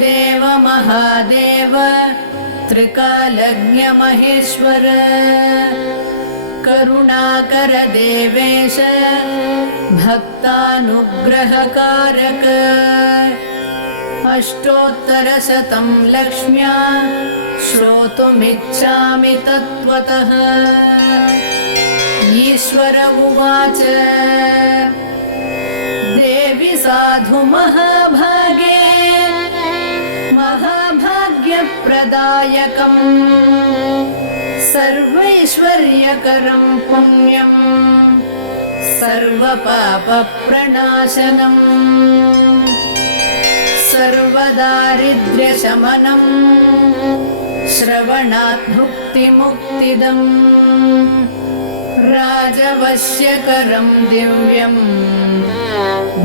देव महादेव त्रिकालज्ञ महेश्वर करुणाकर देवेश भक्तानुग्रहकारक अष्टोत्तरशतं लक्ष्म्या श्रोतुमिच्छामि तत्त्वतः। ईश्वर उवाच देवि साधु महाभागे महाभाग्यप्रदायकम् सर्वैश्वर्यकरं पुण्यं सर्वपापप्रणाशनम् सर्वदारिद्र्यशमनं श्रवणात् भुक्तिमुक्तिदम् राजवश्यकरं दिव्यं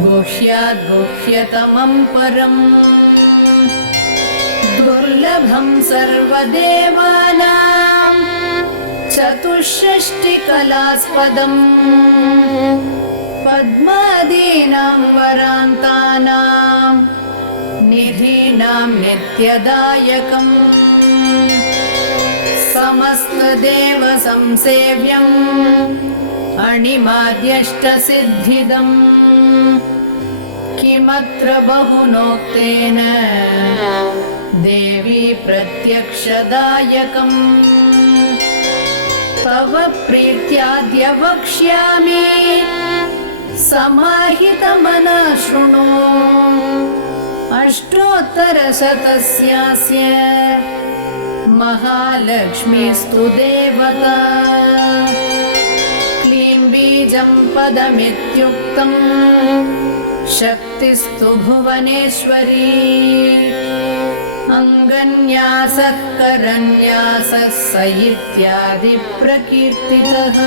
गुह्याद् गुह्यतमं परम् दुर्लभं सर्वदेवानां चतुष्षष्टिकलास्पदम् पद्मादीनां वरान्तानां निधीनां नित्यदायकम् समस्तदेव संसेव्यम् अणिमाद्यष्टसिद्धिदम् किमत्र बहुनोक्तेन देवी प्रत्यक्षदायकम् तव प्रीत्याद्य वक्ष्यामि समाहितमनः शृणु अष्टोत्तरशतस्यास्य महालक्ष्मीस्तु देवता क्लीं बीजं पदमित्युक्तं शक्तिस्तु भुवनेश्वरी अङ्गन्यासः करन्यासः स इत्यादि प्रकीर्तितः।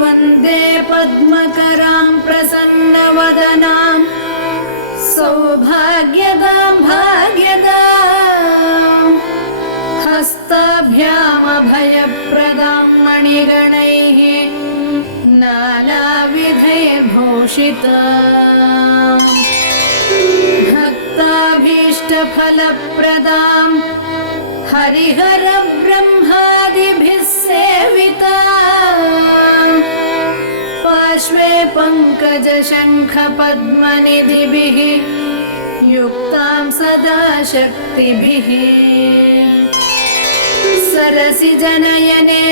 वन्दे पद्मकरां प्रसन्नवदनां सौभाग्यदां भाग्यदां हस्ताभ्यामभयप्रदां मणिगणैः नानाविधैर्भूषितां भक्ताभीष्टफलप्रदां हरिहरब्रह्मादिभिः सेवितां पार्श्वे पङ्कजशङ्खपद्मनिधिभिः युक्तां सदा शक्तिभिः सरसिजनयने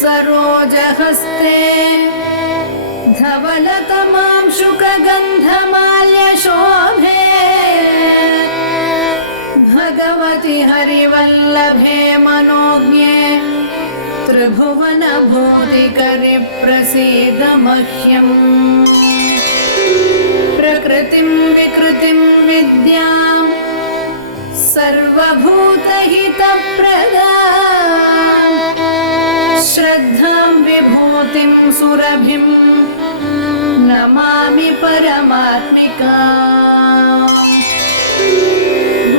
सरोजहस्ते धवलतमां शुकगन्धमाल्यशोभे भगवति हरिवल्लभे मनोज्ञे त्रिभुवनभूतिकरि प्रसीद मह्यम् प्रकृतिं विकृतिं विद्यां सर्वभूतहितप्रदां श्रद्धां विभूतिं सुरभिं नमामि परमात्मिकाम्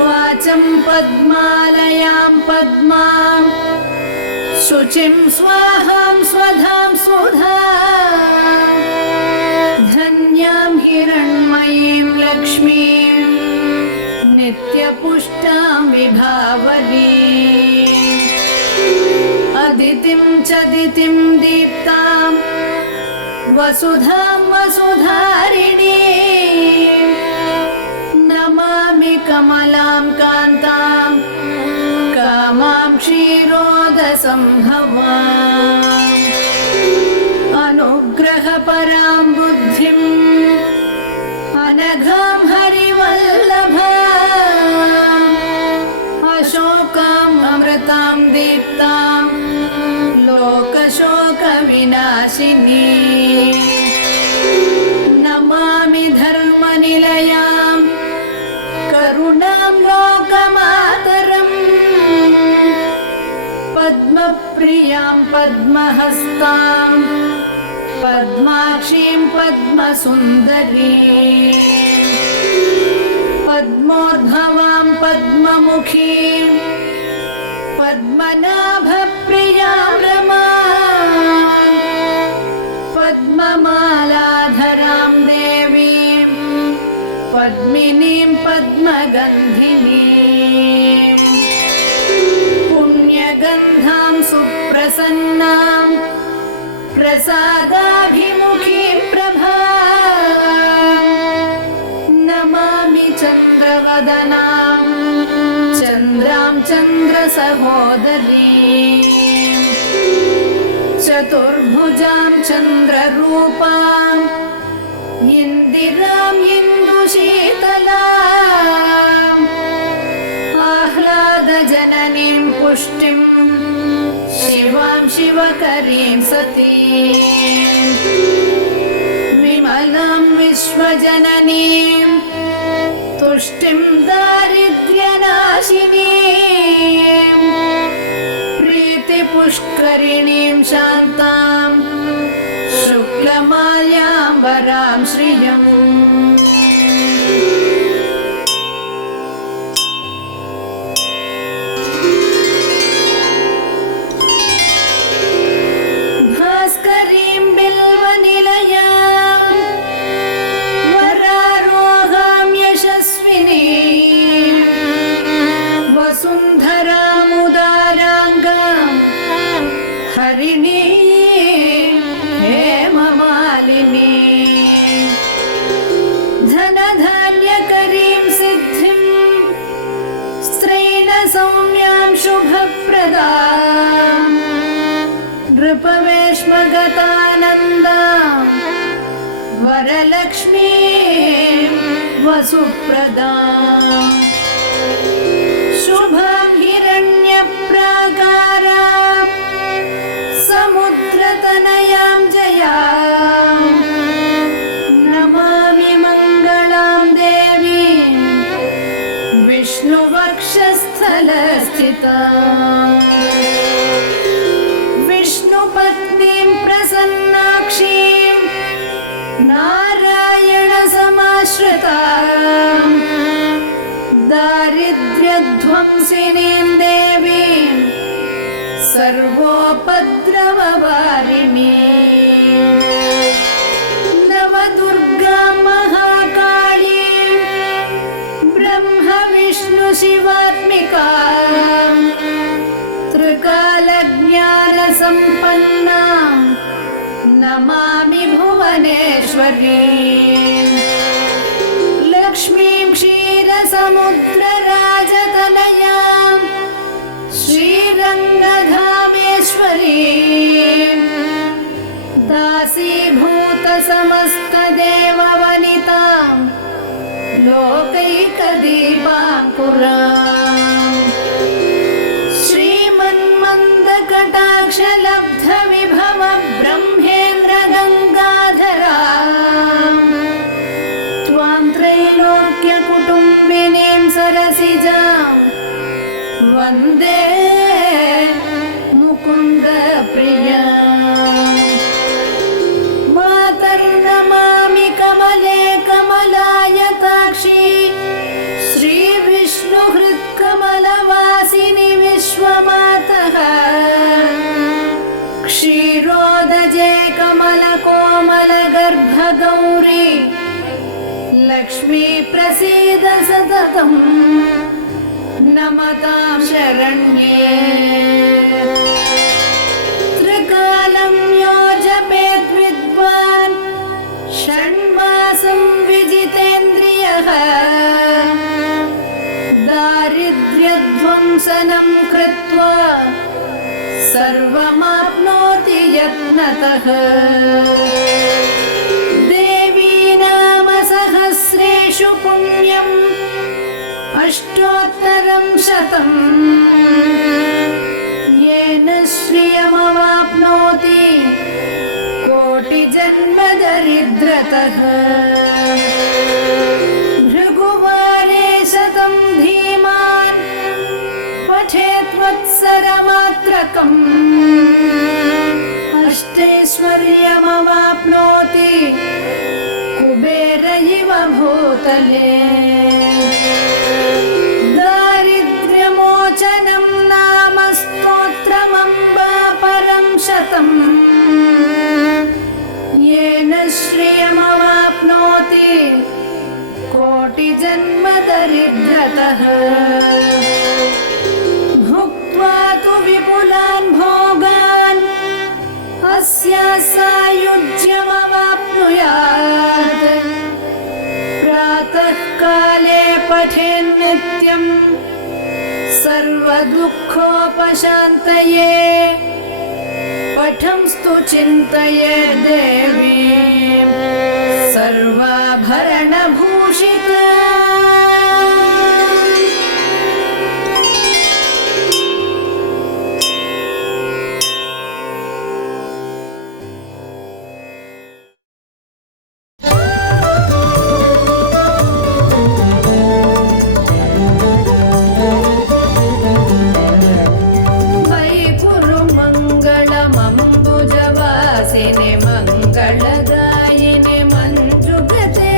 वाचं पद्मालयां पद्मां शुचिं स्वाहां स्वधां सुधां धन्यां हिरण्मयीं लक्ष्मीं नित्यपुष्टां विभावरीम् अदितिं च दितिं दीप्तां वसुधां वसुधारिणीं नमामि कमलां कान्तां कामां क्षीरोदसंभवाम् अनुग्रहपरां बुद्धिं अनघां हरिवल्लभाम् अशोकाम् अमृतां दीप्तां लोकशोकविनाशिनी नमामि धर्मनिलयां करुणां लोकमातरम् पद्मप्रियां पद्महस्तां पद्माक्षीं पद्मसुन्दरीं पद्ममुखीं पद्मनाभप्रियां रमां पद्ममालाधरां देवीं पद्मिनीं पद्मगन्धिनीं पुण्यगन्धां सुप्रसन्नां प्रसादाभिमुखीं प्रभां नमामि चन्द्रवदनां चन्द्रां चन्द्रसहोदरीं चतुर्भुजां चन्द्ररूपां इन्दिरां इन्दुशीतलाम् आह्लादजननीं पुष्टिं शिवां शिवकरीं सतीं विमलां विश्वजननीं तुष्टिं दारिद्र्यनाशिनीं प्रीतिपुष्करिणीं शान्तां शुक्लमाल्याम्बरां श्रियम् भास्करीं बिल्वनिलयां वरारोहां यशस्विनीं वसुन्धरामुदाराङ्गां हरिणीं हेममालिनीं धनधान्यकरीं सिद्धिं स्त्रैणसौम्यां शुभप्रदां नृपवेश्मगतानन्दां वरलक्ष्मीं वसुप्रदां शुभां हिरण्यप्राकारां समुद्रतनयां जयां नमामि मङ्गलां देवीं विष्णुवक्षस्थलस्थितां विष्णुपत्नीं प्रसन्नाक्षीं नारायणसमाश्रितां दारिद्र्यध्वंसिनीं देवीं सर्वोपद्रववारिणीं नवदुर्गां महाकाळीं ब्रह्मविष्णुशिवात्मिकां त्रिकालज्ञानसम्पन्नां नमामि भुवनेश्वरीं लक्ष्मीं क्षीरसमुद्रराजतनयां श्रीरङ्गधामेश्वरीं दासीभूतसमस्तदेववनितां लोकैकदीपाङ्कुरां श्रीमन्मन्दकटाक्षलब्धविभव ब्रह्मेन्द्रगङ्गाधरां त्वां त्रैलोक्यकुटुम्बिनीं सरसिजां वन्दे मुकुन्दप्रिया मातर्नमामि कमले कमलायताक्षी श्रीविष्णुहृत्कमलवासिनि विश्वमातः क्षीरोदजे कमलकोमलगर्भगौरी लक्ष्मी प्रसीद सततम् नमतां शरण्ये त्रिकालं यो जपेत् विद्वान् षण्मासं विजितेन्द्रियः दारिद्र्यध्वंसनं कृत्वा सर्वमाप्नोति यत्नतः देवी नाम सहस्रेषु पुण्यम् अष्टोत्तरं शतम् येन श्रियमवाप्नोति कोटिजन्मदरिद्रतः भृगुवारे शतं धीमान् पठेत् वत्सरमात्रकम् अष्टैश्वर्यमवाप्नोति कुबेर इव भूतले दारिद्र्य दरिद्रतः भुक्त्वा तु विपुलान् भोगान् अस्या सायुज्यमवाप्नुयात् प्रातः काले पठेन्नित्यम् सर्वदुःखोपशान्तये पठंस्तु चिन्तये देवीं सर्वाभरणभूषिता मंगलदायिनि मंजुगते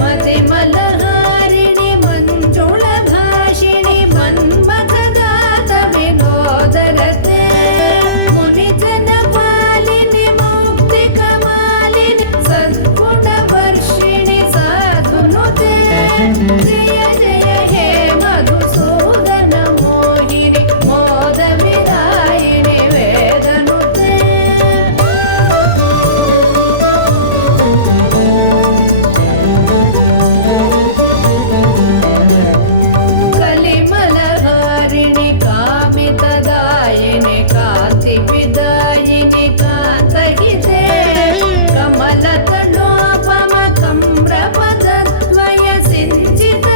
मतिमलहारिणि मंजुळभाषिणि मन्मथदात विनोदरते मुनिजनपालिनि मुक्तिकमालिनि सद्गुणवर्षिणि साधुनुते जय जय हे मधुसूदन मोहिनि मोदविदायिनि वेदनुते कलिमलहारिणि कामितदायिनि कान्तिविदायिनि कान्तहिते कमलतनोपमकम्रपदद्वय सिञ्चित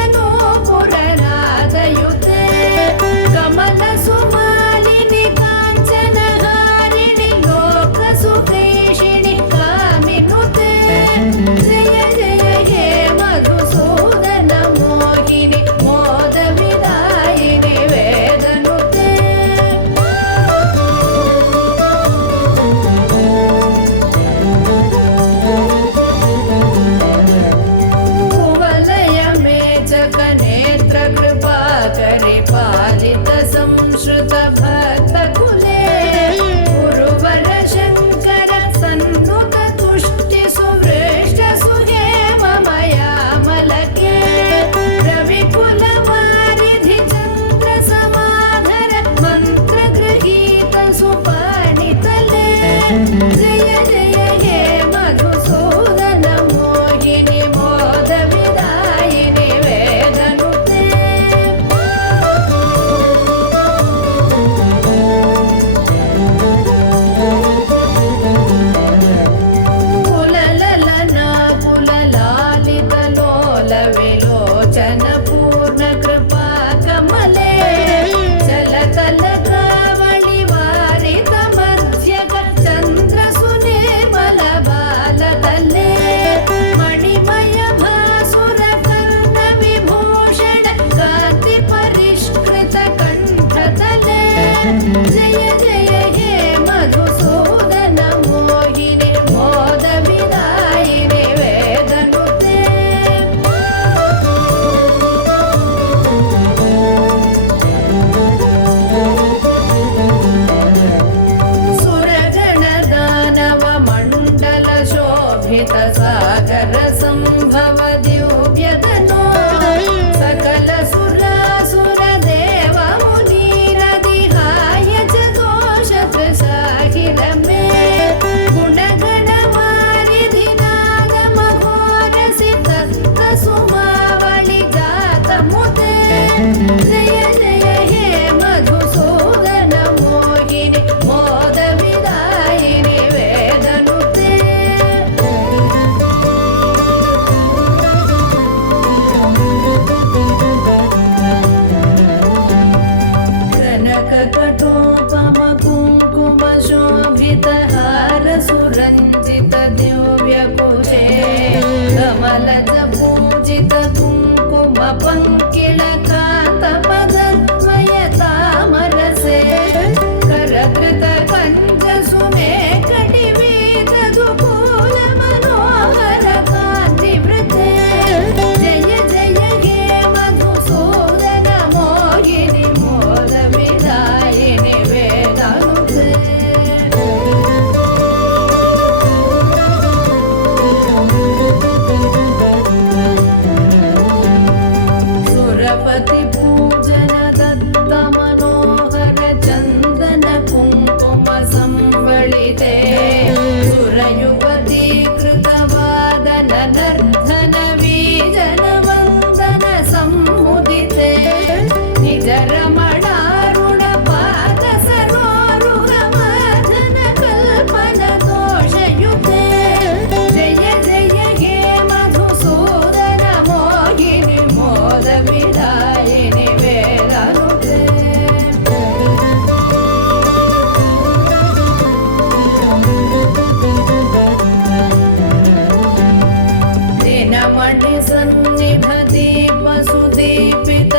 मणिसन्निभदीपसुदीपित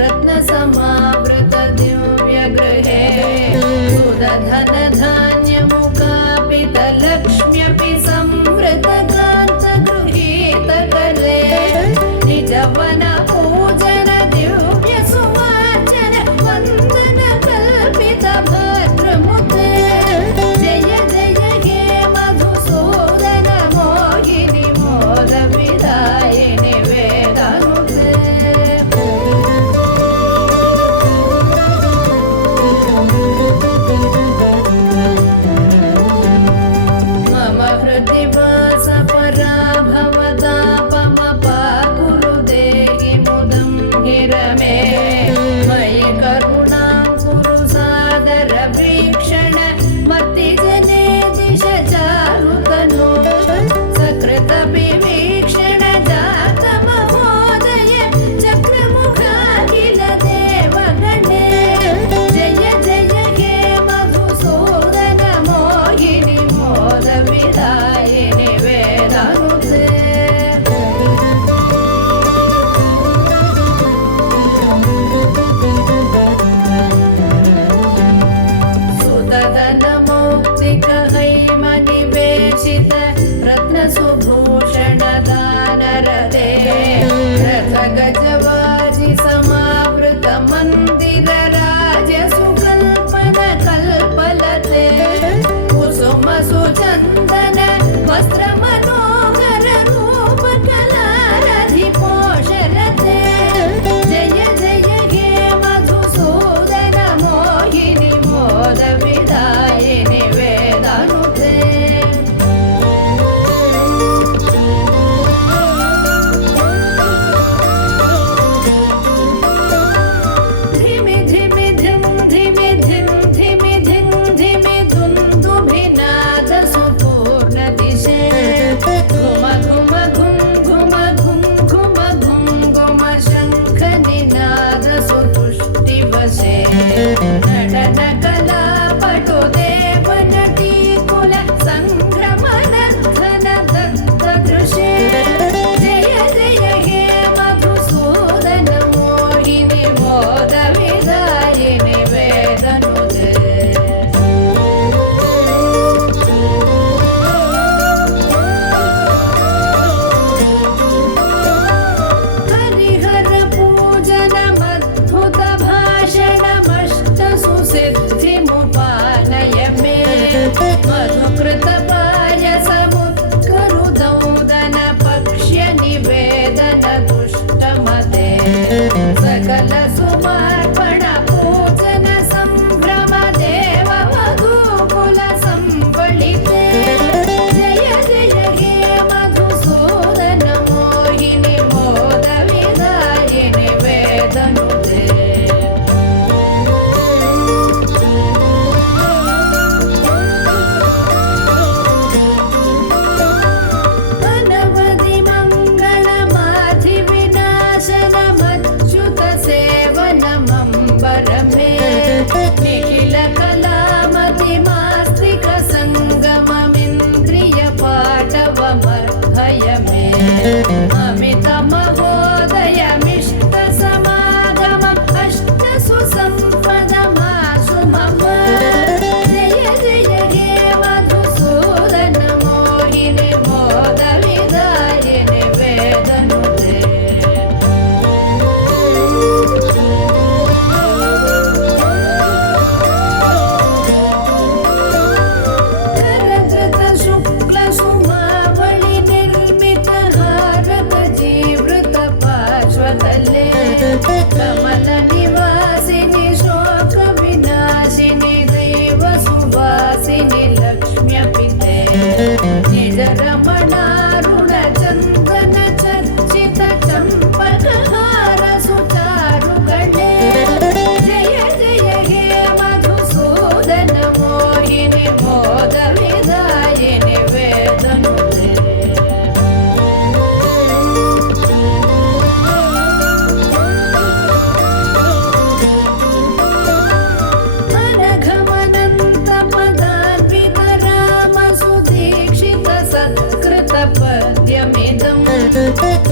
रत्नसमावृत दिव्यगृहे सुरधनधान्यमुकापित लक्ष्म्यपि संवृतकान्तगृहीतकले निजवन पूजन दिव्यसुवाचन वन्दन कल्पित भद्रमुते जय जय हे मधुसूदन मोहिनि मोदविदायिनि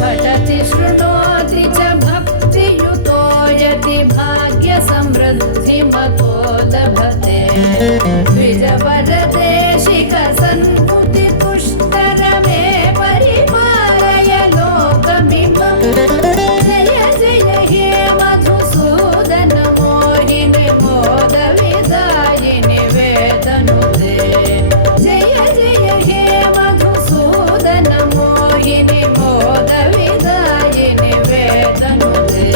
पठति शृणोति च भक्तियुतो यति भाग्यसमृद्धिमतो लभते द्विजवरदेशिक सन्मुति तुष्टरमे परिपालय लोकमिमम् जय जय हे मधुसूदन मोहिनि मोद विदायिनि वेदनुते जय जय हे मधुसूदन मोहिनि मोद विदायिनि वेदनुते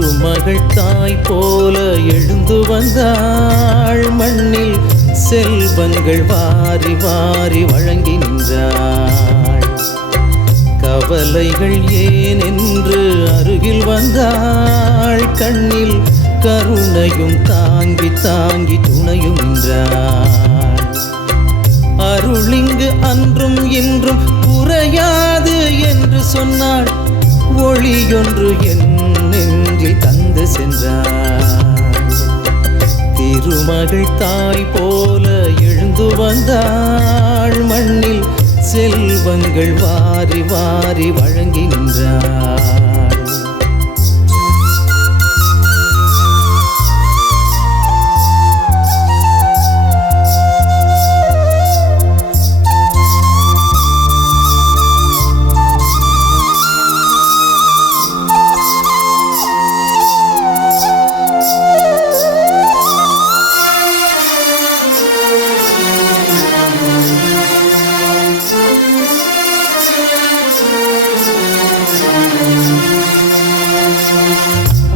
திருமகள் தாய் போல எழுந்து வந்தாள், மண்ணில் செல்வங்கள் வாரி வாரி வழங்கி நின்றாள். கவலைகள் ஏன் என்று அருகில் வந்தாள், கண்ணில் கருணையும் தாங்கி தாங்கி துணையும் நின்றாள். அருளிங்கு அன்றும் இன்றும் குறையாது என்று சொன்னாள், ஒளியொன்று என் நெஞ்சில் தந்து சென்றாள். திருமகள் தாய் போல எழுந்து வந்தாள், மண்ணில் செல்வங்கள் வாரி வாரி வழங்கி நின்றாள்.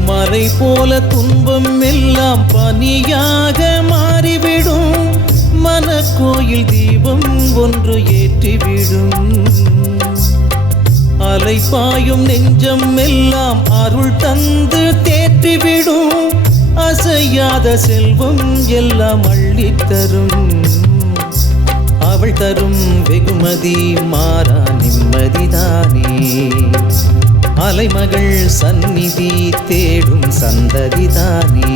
மலை போல துன்பம் எல்லாம் பனியாக மாறிவிடும், மனக்கோயில் தீபம் ஒன்று ஏற்றிவிடும். அலைப்பாயும் நெஞ்சம் எல்லாம் அருள் தந்து தேற்றிவிடும், அசையாத செல்வம் எல்லாம் அள்ளித்தரும். அவள் தரும் வெகுமதி மாறா நிம்மதிதானே, அலைமகள் சந்நிதி தேடும் சந்ததிதானே.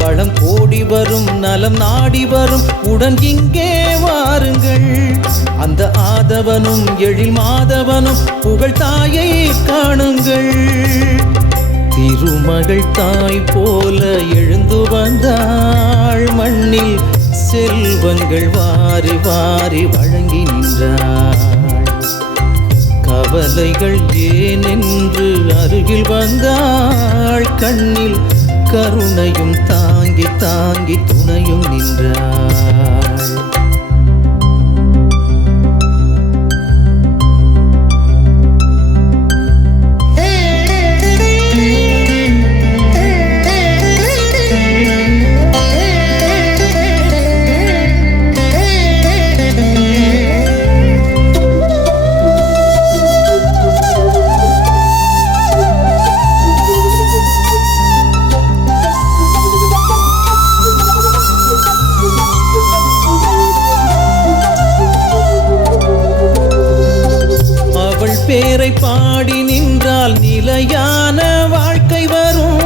பழம் கோடி வரும் நலம் நாடி வரும் உடன் இங்கே வாருங்கள், அந்த ஆதவனும் எழில் மாதவனும் புகழ் தாயை காணுங்கள். திருமகள் தாய் போல எழுந்து வந்தாள், மண்ணில் செல்வங்கள் வாரி வாரி வழங்கி நின்றாள். கவலைகள் ஏன் என்று அருகில் வந்தாள், கண்ணில் கருணையும் தாங்கி தாங்கி துணையும் நின்றாள். பேரை பாடி நின்றால் நிலையான வாழ்க்கை வரும்,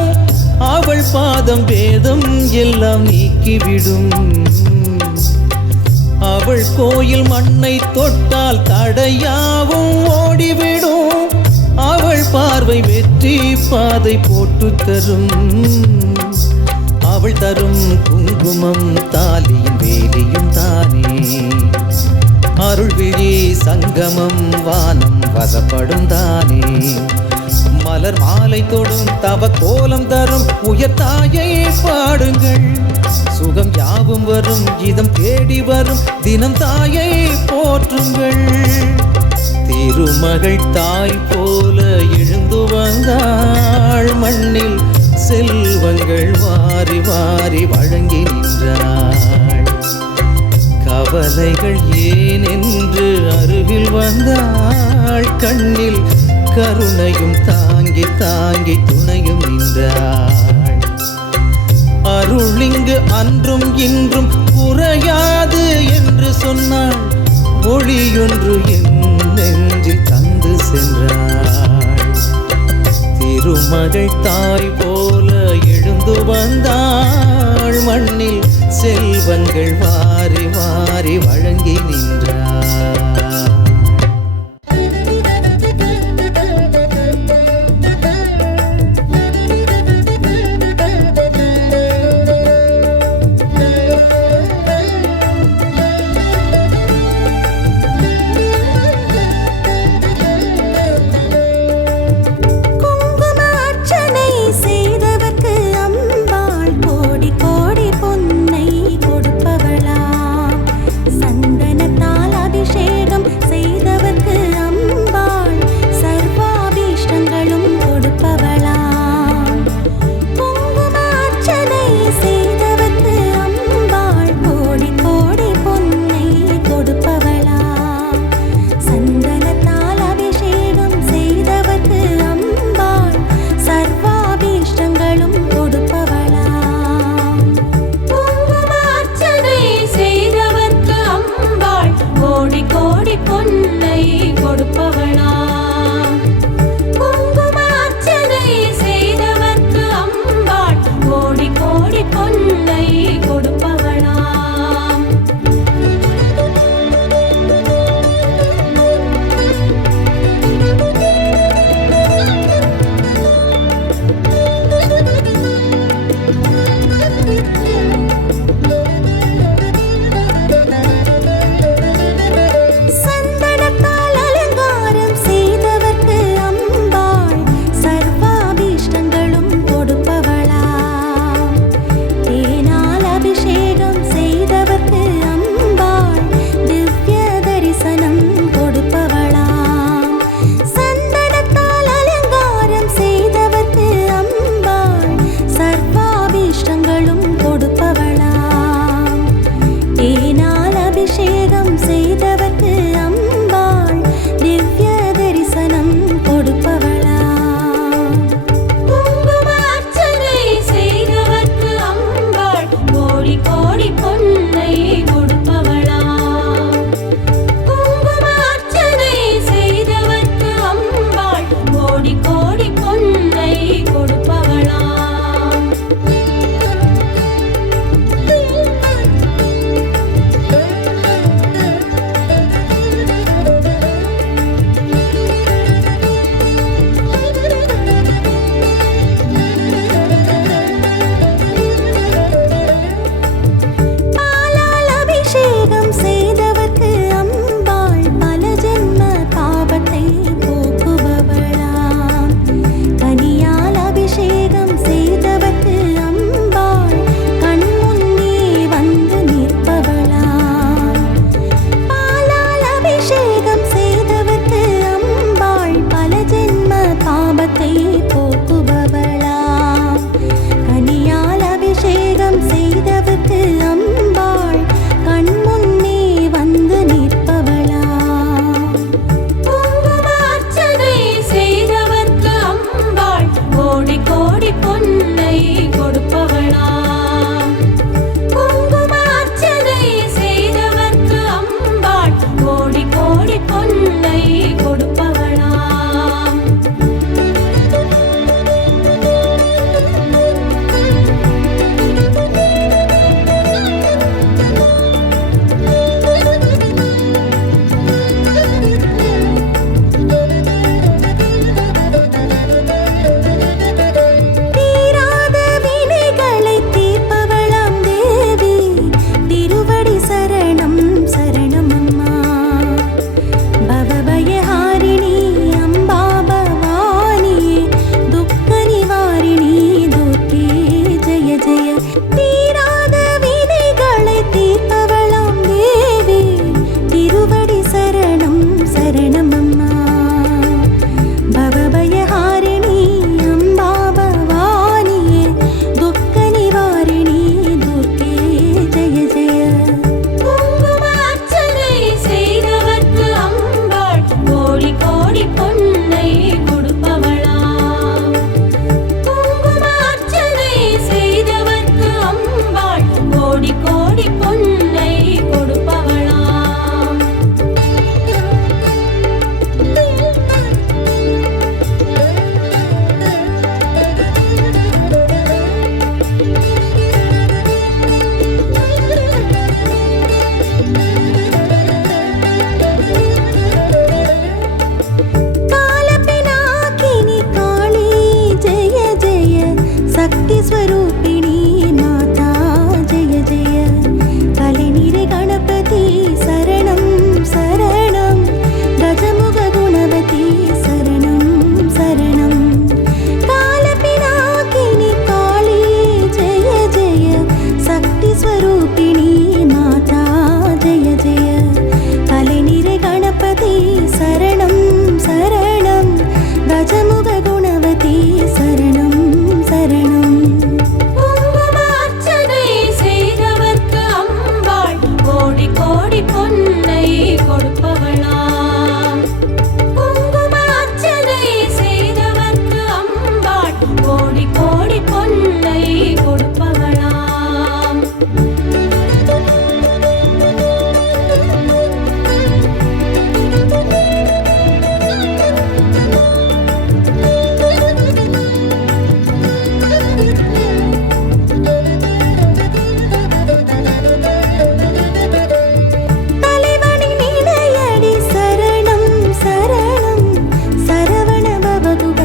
அவள் பாதம் வேதம் எல்லாம் நீக்கிவிடும். அவள் கோயில் மண்ணை தொட்டால் தடையாவும் ஓடிவிடும், அவள் பார்வை வெற்றி பாதை போட்டு தரும். அவள் தரும் குங்குமம் தாலியும் வேலியும் தானே, அருள்விழி சங்கமம் வானம் வசப்படும் தானே. மலர் மாலை தொடும் தவ கோலம் தரும் உயர்த்தாயை பாடுங்கள், சுகம் யாவும் வரும் இதம் தேடி வரும் தினம் தாயை போற்றுங்கள். திருமகள் தாய் போல எழுந்து வந்தாள், மண்ணில் செல்வங்கள் வாரி வாரி வழங்கி நின்றாள். கவலைகள் ஏன் என்று அருகில் வந்தாள், கண்ணில் கருணையும் தாங்கி தாங்கி துணையும் நின்றாள். அருளிங்கு அன்றும் இன்றும் குறையாது என்று சொன்னாள், ஒளியொன்று என் நெஞ்சில் தந்து சென்றாள். திருமகள் தாய் போல எழுந்து வந்தாள், மண்ணில் செல்வங்கள் வாரி வாரி வழங்கி நின்றாள். கோடி கோடி பொன்னை கொடுப்பவளா, சந்தனத்தால் स्वरूपिणी माता जय जय कलेनिरे गणपति शरणं शरणं गजमुख गुणवती शरणं शरणं कालपिनाकिनी काली जय जय शक्ति स्वरूपिणी माता जय जय कलेनिरे गणपति शरणं शरणं गजमुख गुणवती शरणं शरणं குங்குமார்ச்சனை செய்தவர்க்கு அம்பாள் கோடி கோடி பொன்னை கொடுப்பவளாம். குங்குமார்ச்சனை செய்தவர்க்கு அம்பாள் கோடி கோடி பொன்னை கொடுப்பவளாம். தலைவனின் இணையடி சரணம் சரணம் சரவண பவகுக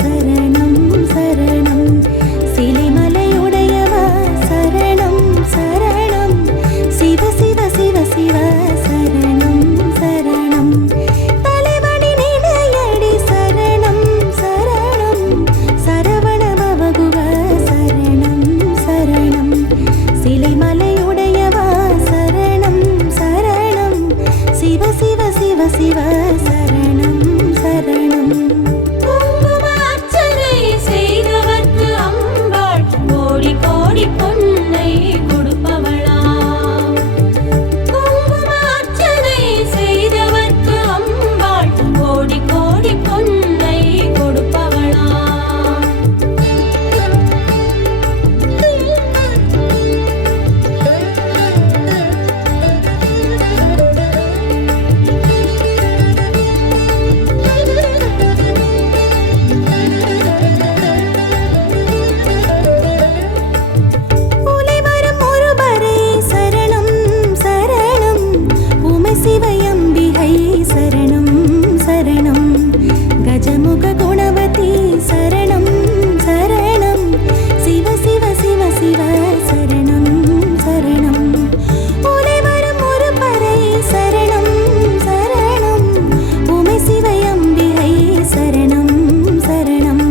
சரணம் சரணம் சிலைமலையுடையவ சரணம் சரணம் சிவ சிவ சிவ சிவ சரணம் சரணம் தலைவனின் இணையடி சரணம் சரணம் சரவண பவகுக சரணம் சரணம் சிலைமலையுடையவ சரணம் சரணம் சிவ சிவ சிவ சிவ சரணம் சரணம் குங்குமார்ச்சனை செய்தவர்க்கு அம்பாள் கோடி கோடி பொன்னை கொடுப்பவளாம். குங்குமார்ச்சனை செய்தவர்க்கு அம்பாள் கோடி கோடி பொன்னை கொடுப்பவளாம். உலைவரும் ஒருவரே சரணம் சரணம் உமை சிவயம்பிகை சரணம் சரணம் கஜமுக குணவதி சரணம் சரணம் சிவ சிவ சிவ சிவ சரணம் சரணம் உலைவரும் ஒருவரே சரணம் சரணம் உமை சிவயம்பிகை சரணம் சரணம்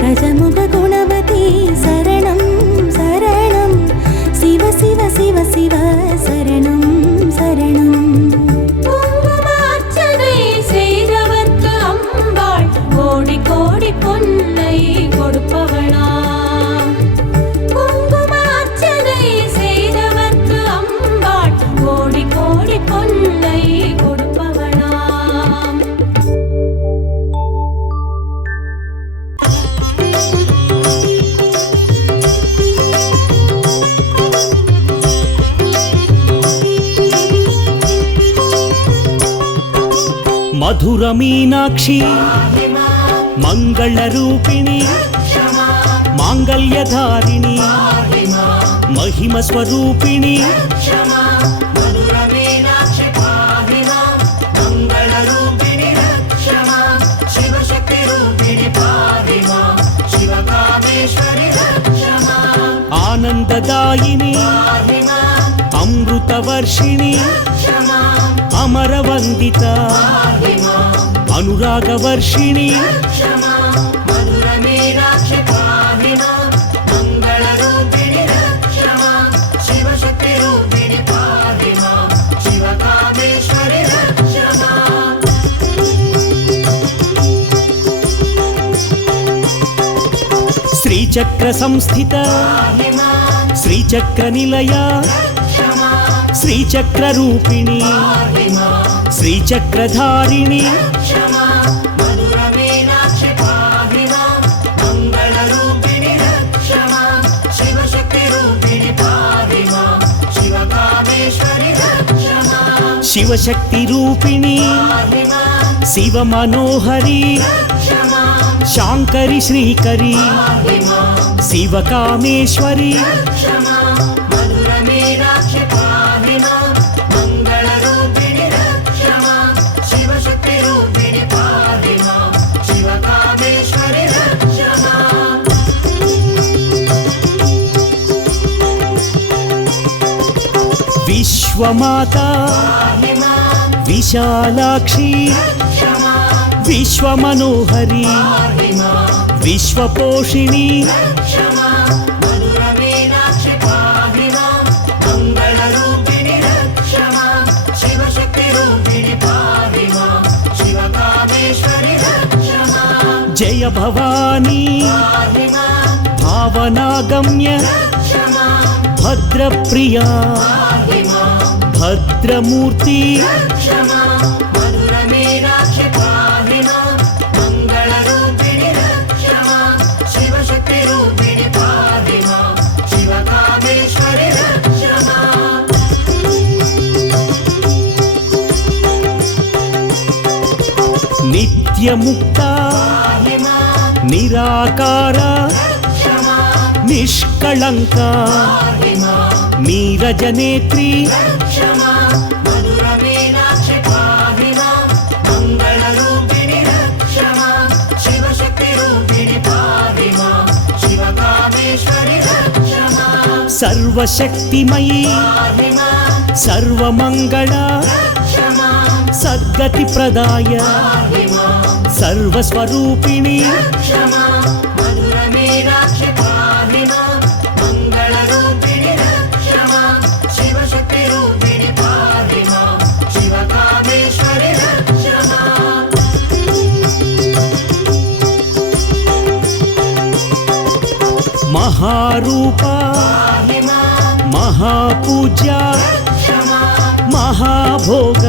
கஜமுக குணவதி சரணம் சரணம் சிவ சிவ சிவ சிவ சரணம் சரணம் குங்குமார்ச்சனை செய்தவர்க்கு அம்பாள் கோடி கோடி பொன்னை கொடுப்பவளாம். குங்குமார்ச்சனை செய்தவர்க்கு அம்பாள் கோடி கோடி பொன்னை கொடுப்பவளாம். మధుర మీనాక్షి మంగళ రూపిణి మాంగళ్యధారిణి మహిమ స్వరూపిణి ఆనందదాయిని అమృతవర్షిణి అమరవందిత అనురాగవర్షిణి శ్రీచక్ర సంస్థిత శ్రీచక్ర నిలయ శ్రీచక్ర రూపిణి శ్రీచక్రధారిణి శివశక్తి రూపిణి శివ మనోహరి శాంకరి శ్రీకరి శివ కామేశ్వరి విశ్వమాతా విశాలాక్షి విశ్వమనోహరి విశ్వపోషిణి జయ భవానీ భావనాగమ్య భద్రప్రియా భద్రమూర్తి నిత్యముక్త నిరాకార నిష్కళంక నీరజనేత్రి సర్వశక్తిమయీ సర్వమంగళ సద్గతి ప్రదాయ సర్వస్వరూపిణి మహారూప మహాపూజ్య మహాభోగ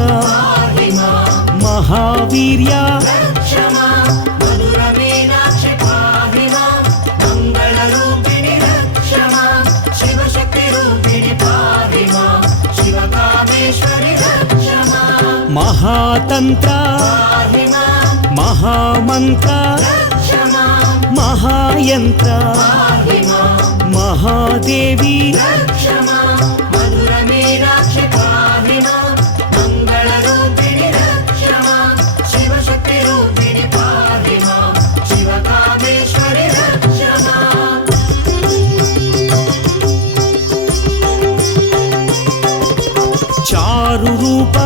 మహావీర్య మహాతంత్ర మహామంత్ర మహాయంత్ర మహాదేవి చారు రూప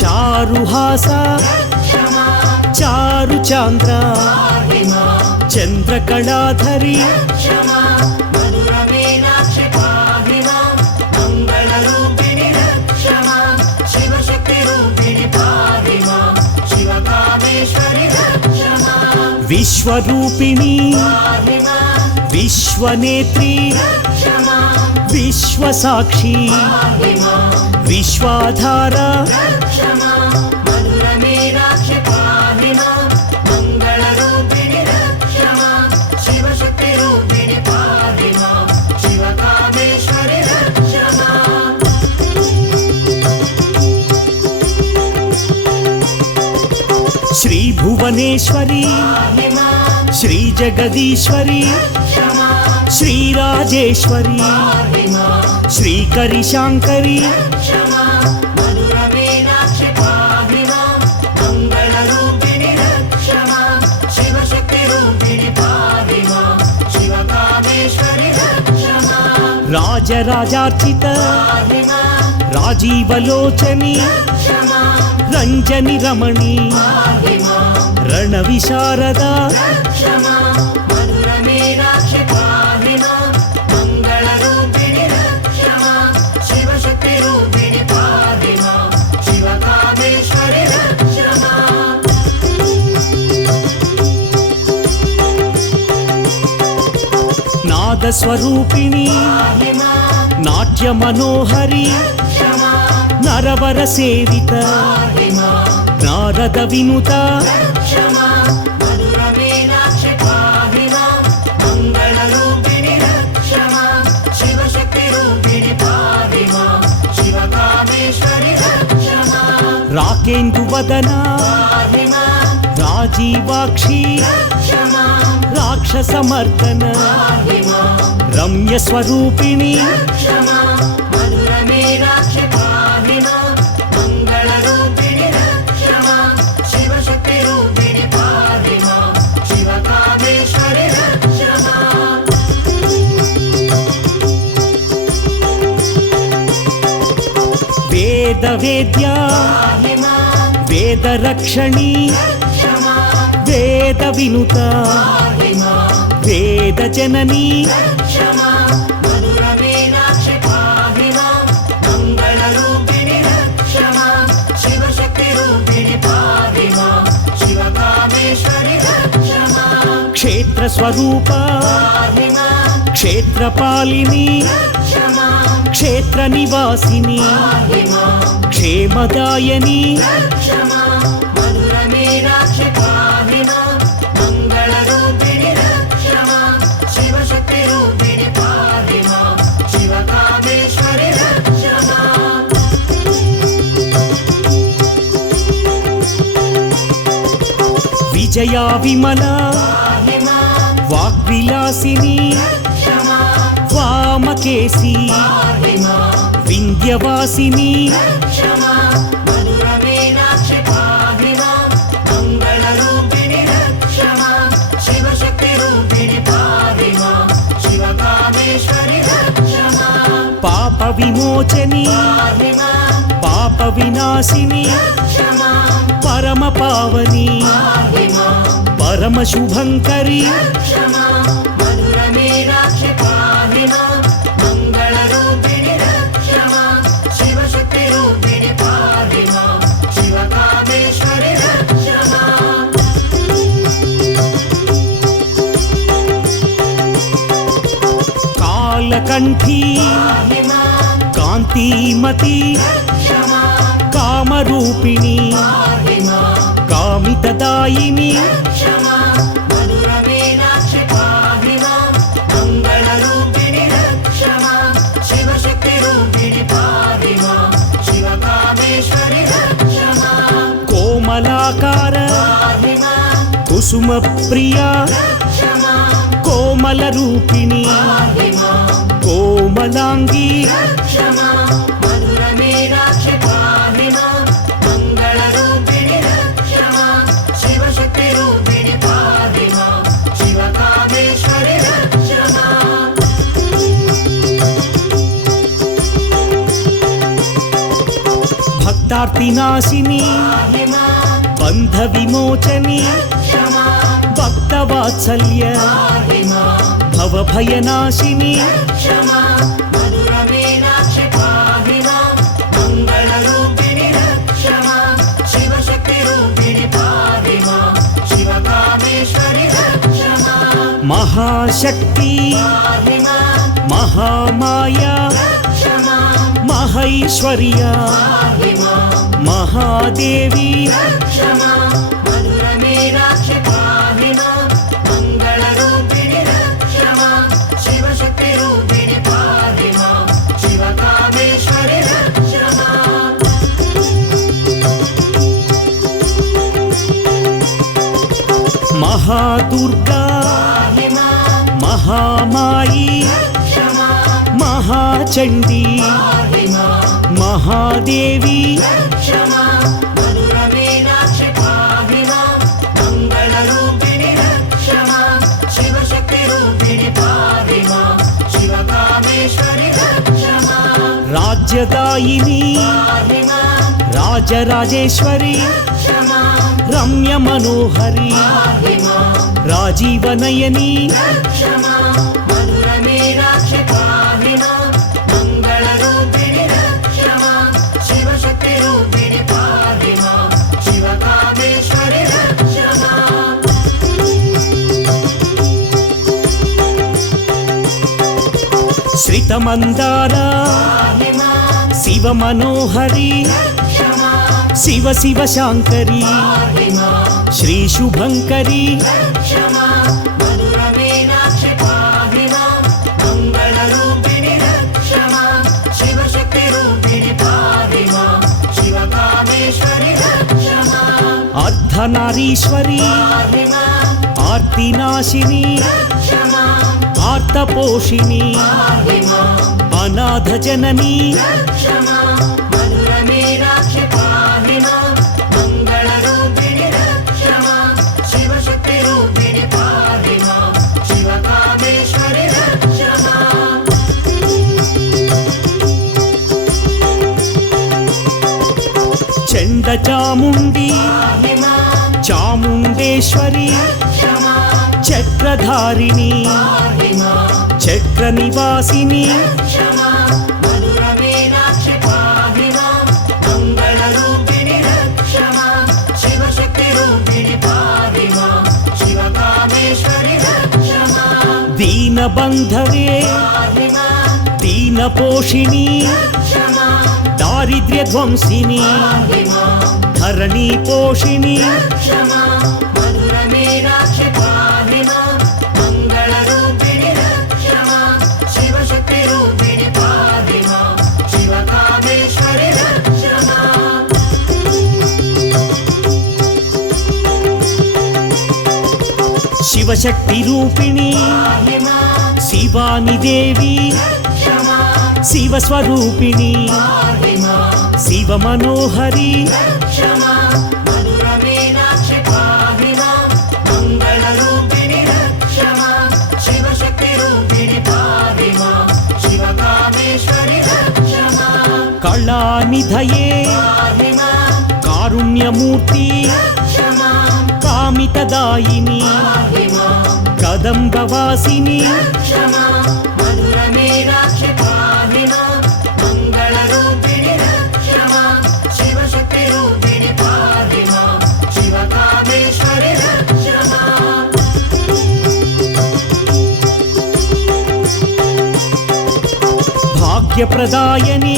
చారుహాస చారు చాంద్ర చంద్రకళాధరి విశ్వరూపిణి విశ్వనేత్రి విశ్వసాక్షి విశ్వాధార శ్రీ భువనేశ్వరి శ్రీ జగదీశ్వరి శ్రీ రాజేశ్వరి శ్రీకరి శాంకరి రాజరాజార్చిత రాజీవలోచని రంజని రమణి రణ విశారద నాదస్వరూపిణి నాట్య మనోహరి నరవర సేవిత నారద వినుత రాకేందువదన రాజీవాక్షి రాక్షసమర్దన రమ్య స్వరూపిణి वेदवेद्या वेदरक्षणी वेदविनुता वेदजननी क्षेत्रस्वरूपा क्षेत्रपालिनी क्षेत्रनिवासिनी क्षेमदायिनी विजया विमला वाग्विलासिनी वामकेशी विन्ध्यवासिनी पाप विमोचनी पाप विनाशिनी परम पावनी परम शुभंकरी कालकंठी कांतिमती कामरूपिणी कामितदायिनी कोमलाकार कुसुम प्रिया कोमल रूपिणी कोमलांगी भक्तार्तिनाशिनी बंध विमोचनी भक्तवात्सल्य भवभयनाशिनी महाशक्ति महामाया महैश्वर्या महादेवी महादुर्गा महामाई महाचंडी महादेवी राज्यदायिनी राजराजेश्वरी रम्य मनोहरी राजीवनयनी श्रितमंदारा शिव मनोहरी शिव शिव शांकरी श्री शुभंकरी अर्धनारीश्वरी आर्तिनाशिनी आर्तपोषिणी अनाथ जननी చండచాముండి చాముండేశ్వరి చక్రధారిణి చక్ర నివాసిని దీనబంధవే దీన పోషిణి దారిద్ర్య ధ్వంసిని ధరణి పోషిణి శివశక్తి రూపిణి శివాని దేవి శివస్వరూపిణి శివ మనోహరి కళానిధయే కారుణ్యమూర్తి కామితదాయిని కదంబవాసిని భాగ్యప్రదాయని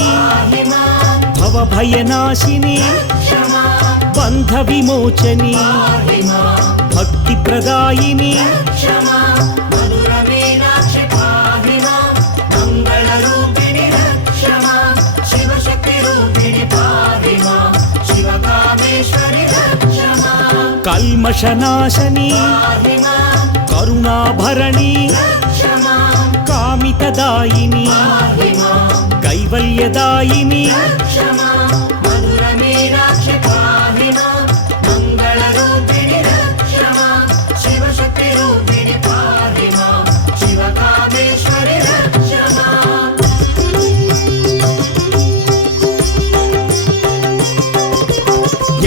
భవభయనాశిని బంధ విమోచని భక్తి ప్రదాయిని కల్మషనాశని కరుణాభరణి కామితదాయిని కైవల్యదాయిని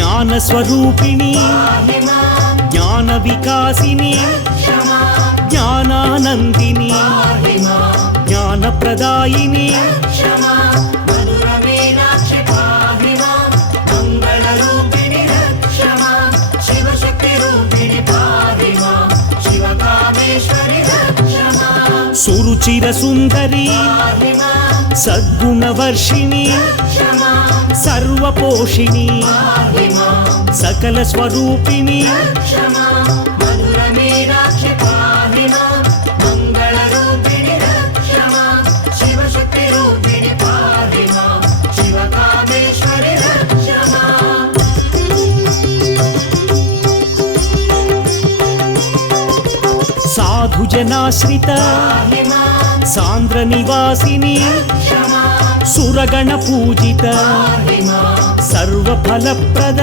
జ్ఞానస్వరూపిణి జ్ఞాన వికాసిని జ్ఞానానందిని జ్ఞానప్రదాయిని సురుచిర సుందరి సద్గుణవర్షిణి సర్వపోషిణి సకల స్వరూపిణి సాధుజనాశ్రిత సాంద్ర నివాసిని సురగణ పూజిత సర్వఫలప్రద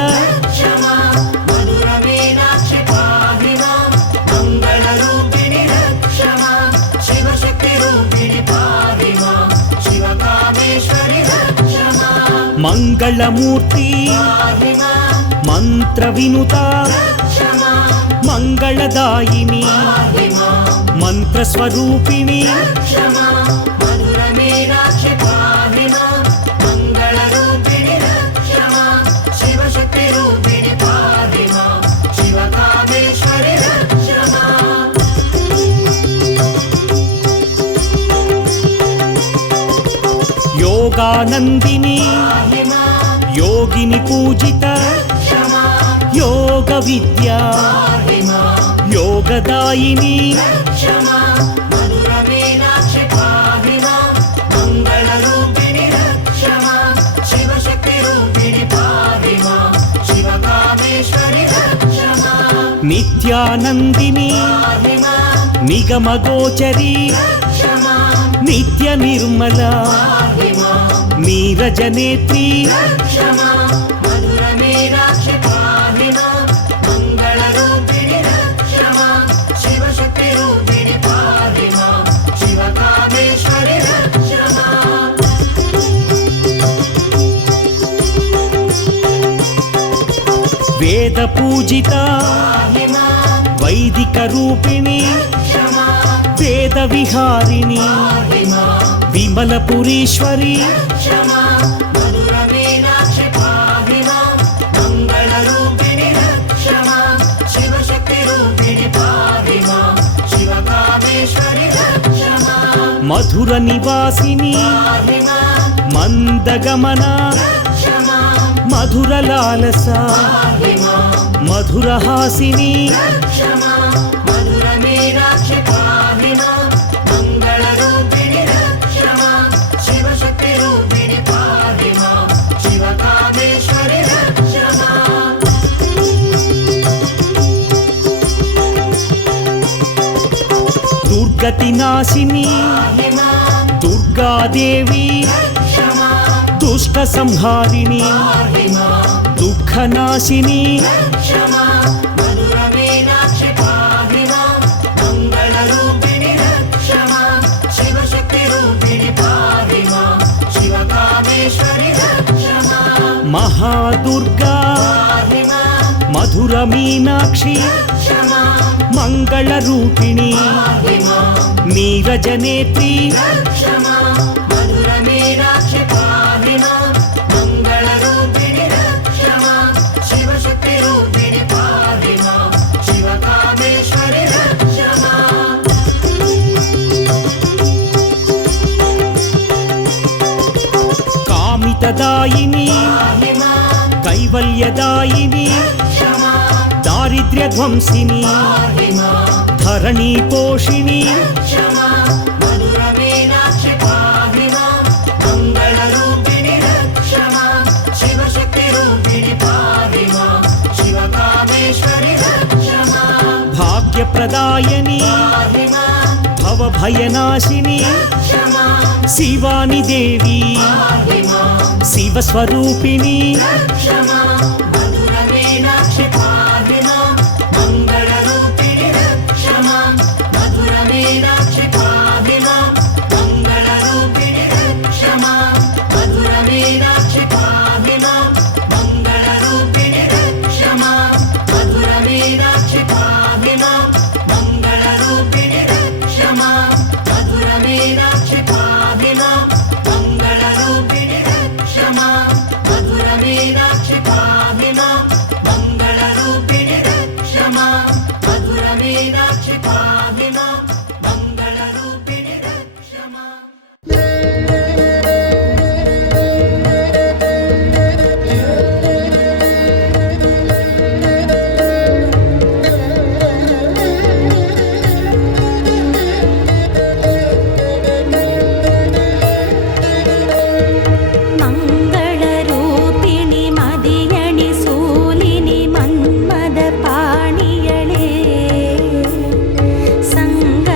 మంగళమూర్తి మంత్ర వినుత మంగళదాయిని మంత్రస్వరూపిణి యోగానందిని యోగిని పూజిత యోగ విద్యా యోగదాయిని నిత్యానందిని నిగమగోచరి నిత్య నిర్మల నీరజనేత్రి పూజిత వైదిక రూపిణి వేద విహారిణి విమలపురీశ్వరి మధుర నివాసిని మందగమన మధుర లాలస మధురహాసిని దుర్గతి నాశిని దుర్గాదేవి దుష్ట సంహారిణి దుఃఖనాశిని మహాదుర్గా మధుర మీనాక్షి మంగళ రూపిణి నీరజనేత్రి కామితదాయిని కైవల్యదాయిని దారిద్ర్యధ్వంసిని ధరణీ పోషిణి భాగ్యప్రదాయని భవభయనాశిని శివాని దేవి శివస్వరూపిణి ಸಂಗ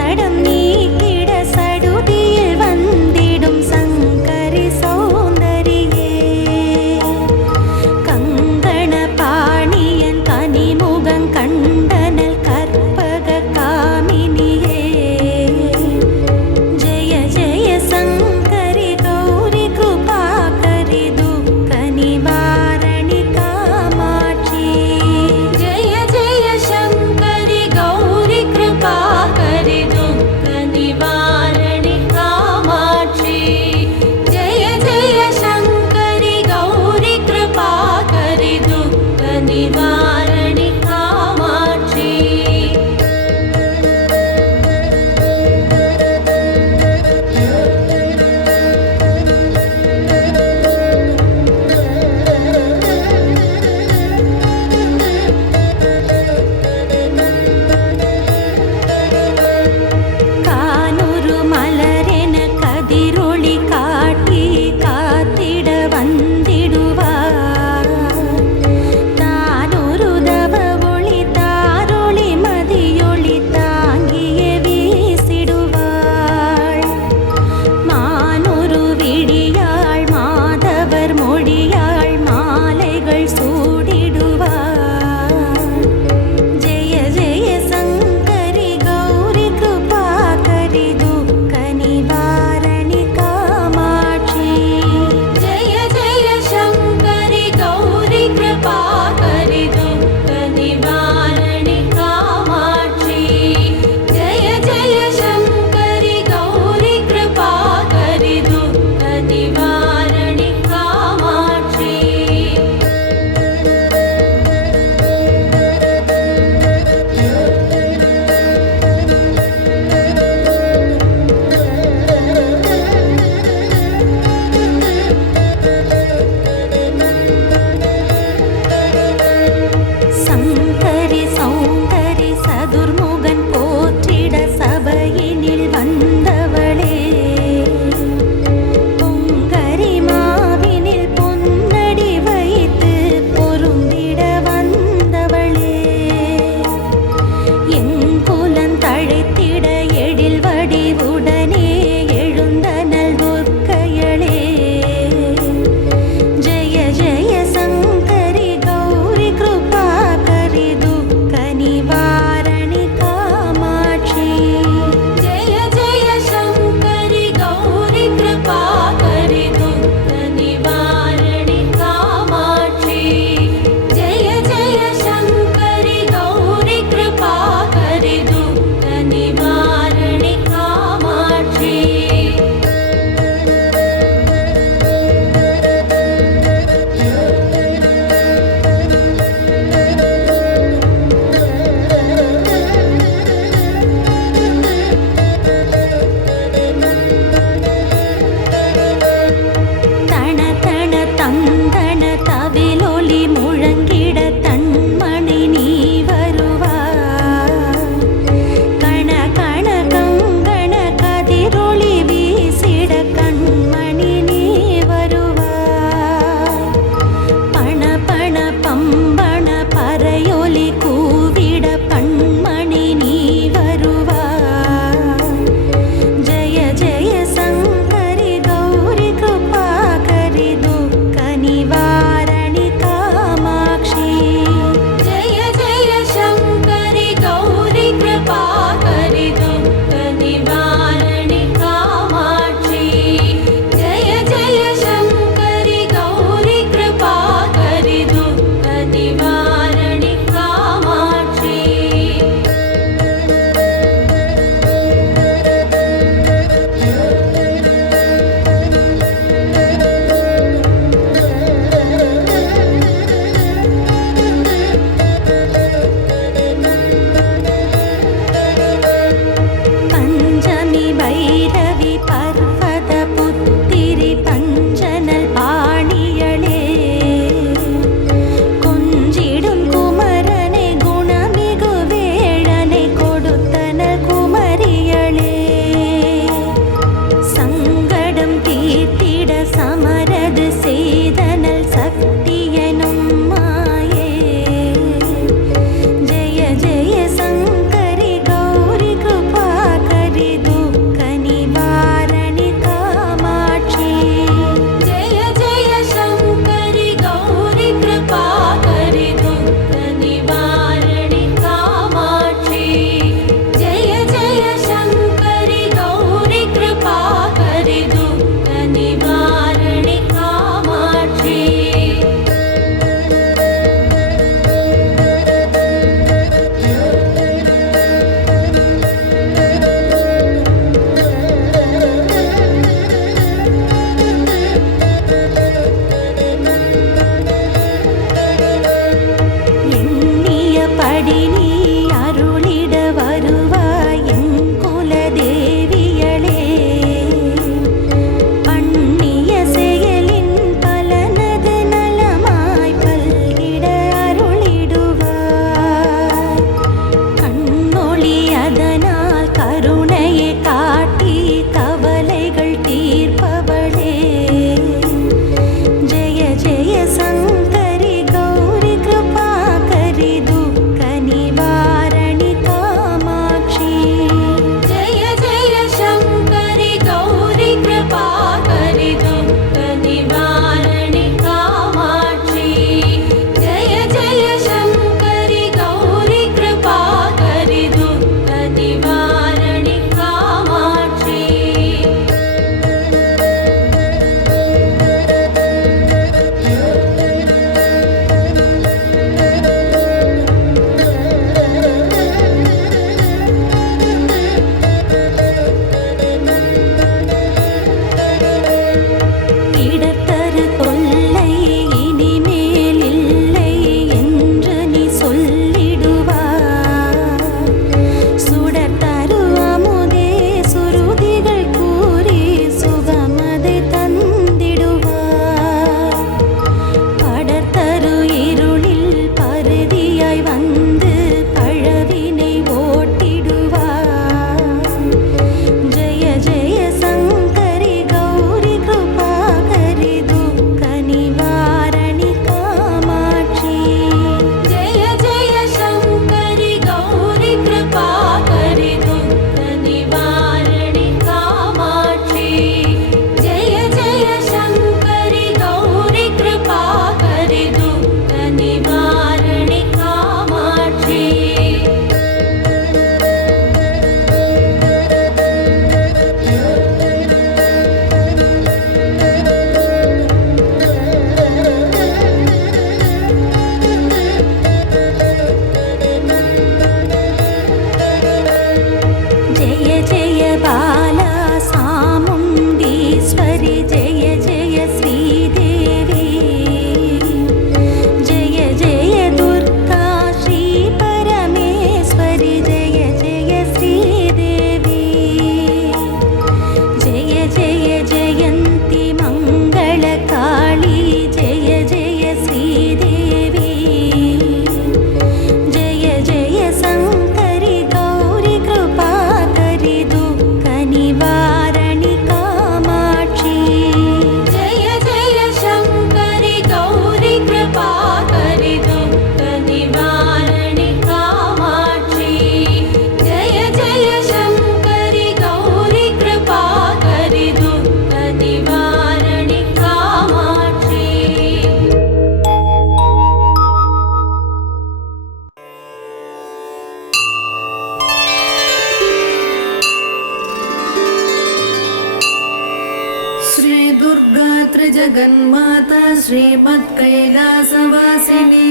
दुर्गा त्रिजगन्माता श्रीमत्कैलासवासिनी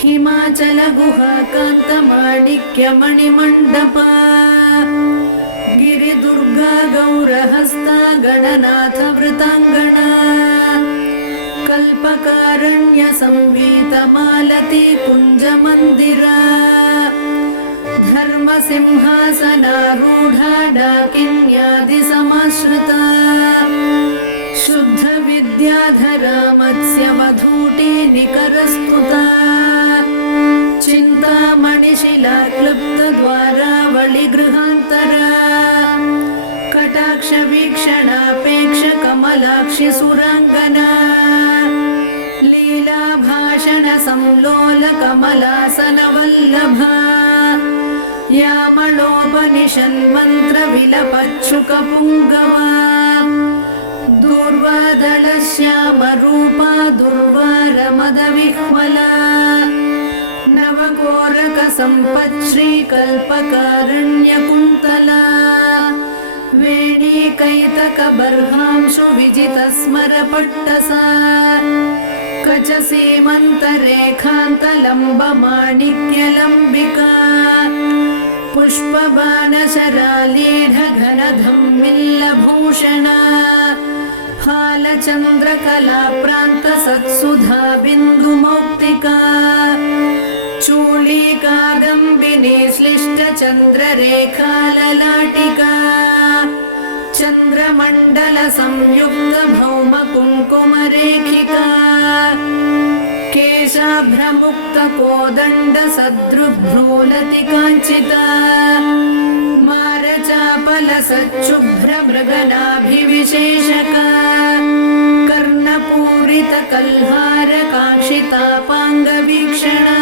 हिमाचल गुहा कान्तमाणिक्यमणिमण्डप गिरिदुर्गा गौरहस्ता गणनाथ वृताङ्गना कल्पकारण्य संवीत मालती कुञ्जमन्दिरा धर्मसिंहासनारूढा डाकिन्यादि समाश्रिता शुद्ध विद्याधरा मत्स्यमधूटी निकरस्तुता चिन्तामणिशिला क्लुप्त द्वारावळि गृहान्तरा कटाक्ष वीक्षणापेक्ष कमलाक्षि सुराङ्गना लीला भाषण संलोल कमलासन वल्लभा यामलोपनिषन्मन्त्र विलपच्छुक पुङ्गवा दूर्वादळ श्यामरूपा दुर्वारमदविह्वला नवकोरक सम्पच्छ्री कल्पकारण्यकुन्तला वेणीकैतक बर्हांशु विजितस्मरपट्टसा कचसीमन्तरेखान्तलम्बमाणिक्यलम्बिका पुष्पबाणशरालीढघनधम्मिल्लभूषणा फालचन्द्रकलाप्रान्तसत्सुधा बिन्दुमौक्तिका चूळीकादम्बिनी श्लिष्टचन्द्ररेखाललाटिका चन्द्रमण्डल संयुक्त भौम कुङ्कुमरेखिका केशाभ्रमुक्त कोदण्ड सदृभ्रूलति काञ्चिता मारचापल सच्छुभ्र मृगनाभिविशेषका कर्णपूरित कल्हार काङ्क्षितापाङ्गवीक्षणा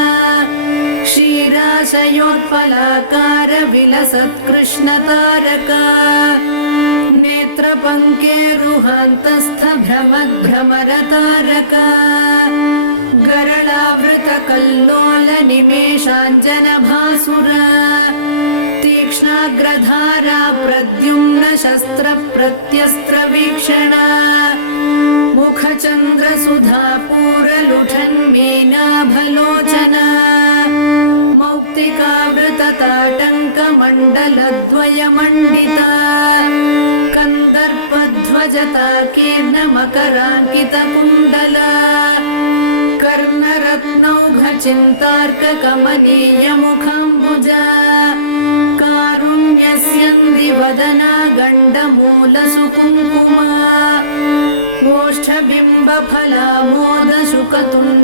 क्षीराशयोत्पलाकार विलसत्कृष्णतारका नेत्रपङ्केरुहान्तस्थ भ्रमद्भ्रमरतारका गरलावृत कल्लोल निमेषाञ्जनभासुरा तीक्ष्णाग्रधारा प्रद्युम्न शस्त्र प्रत्यस्त्र वीक्षणा मुखचन्द्रसुधा पूरलुठन्मीनाभलोचना मौक्तिकावृतताटङ्कमण्डलद्वयमण्डिता कन्दर्पध्वजताकीर्णमकराङ्कितकुण्डला कर्णरत्नौघचिन्तार्ककमनीयमुखाम्बुजा कारुण्यस्यन्दिवदना गण्डमूलसुकुङ्कुमा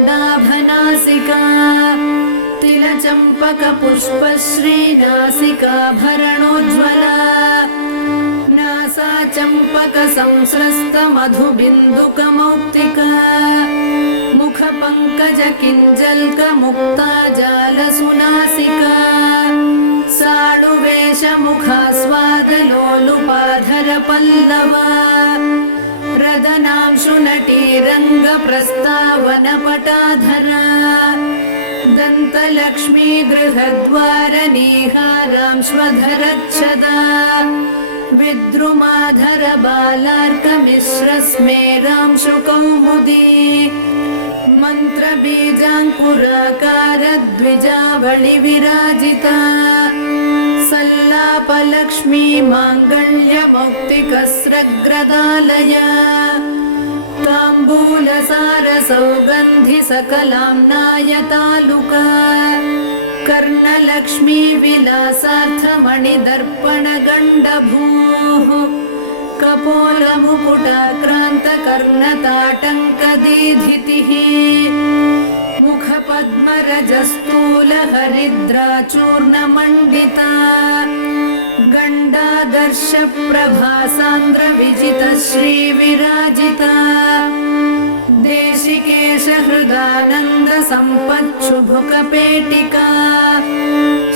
ओष्ठबिम्बफलामोदशुकतुण्डाभनासिका तिलचम्पकपुष्पश्रीनासिकाभरणोज्ज्वला नासा चम्पकसंस्रस्तमधुबिन्दुकमौक्तिका मुखपङ्कजकिञ्जल्कमुक्ता जालसुनासिका साडुवेशमुखास्वादलोलुपाधरपल्लवा रदनांशुनटीरङ्गप्रस्तावनपटाधरा दन्तलक्ष्मी गृहद्वारनीहारांश्वधरच्छदा विद्रुमाधर बालार्कमिश्रस्मेरांशुकौमुदी मन्त्रबीजाङ्कुराकार द्विजावळि विराजिता सल्लापलक्ष्मी माङ्गल्यमौक्तिकस्रग्रदालया ताम्बूलसारसौगन्धि सकलाम्नायतालुका कर्णलक्ष्मी विलासार्थमणिदर्पणगण्डभूः कपोलमुकुटाक्रान्तकर्णताटङ्कदीधितिः मुखपद्मरजस्थूलहरिद्राचूर्णमण्डिता गण्डादर्शप्रभासान्द्रविजितश्रीविराजिता देशिकेशहृदानन्दसम्पच्छुभुकपेटिका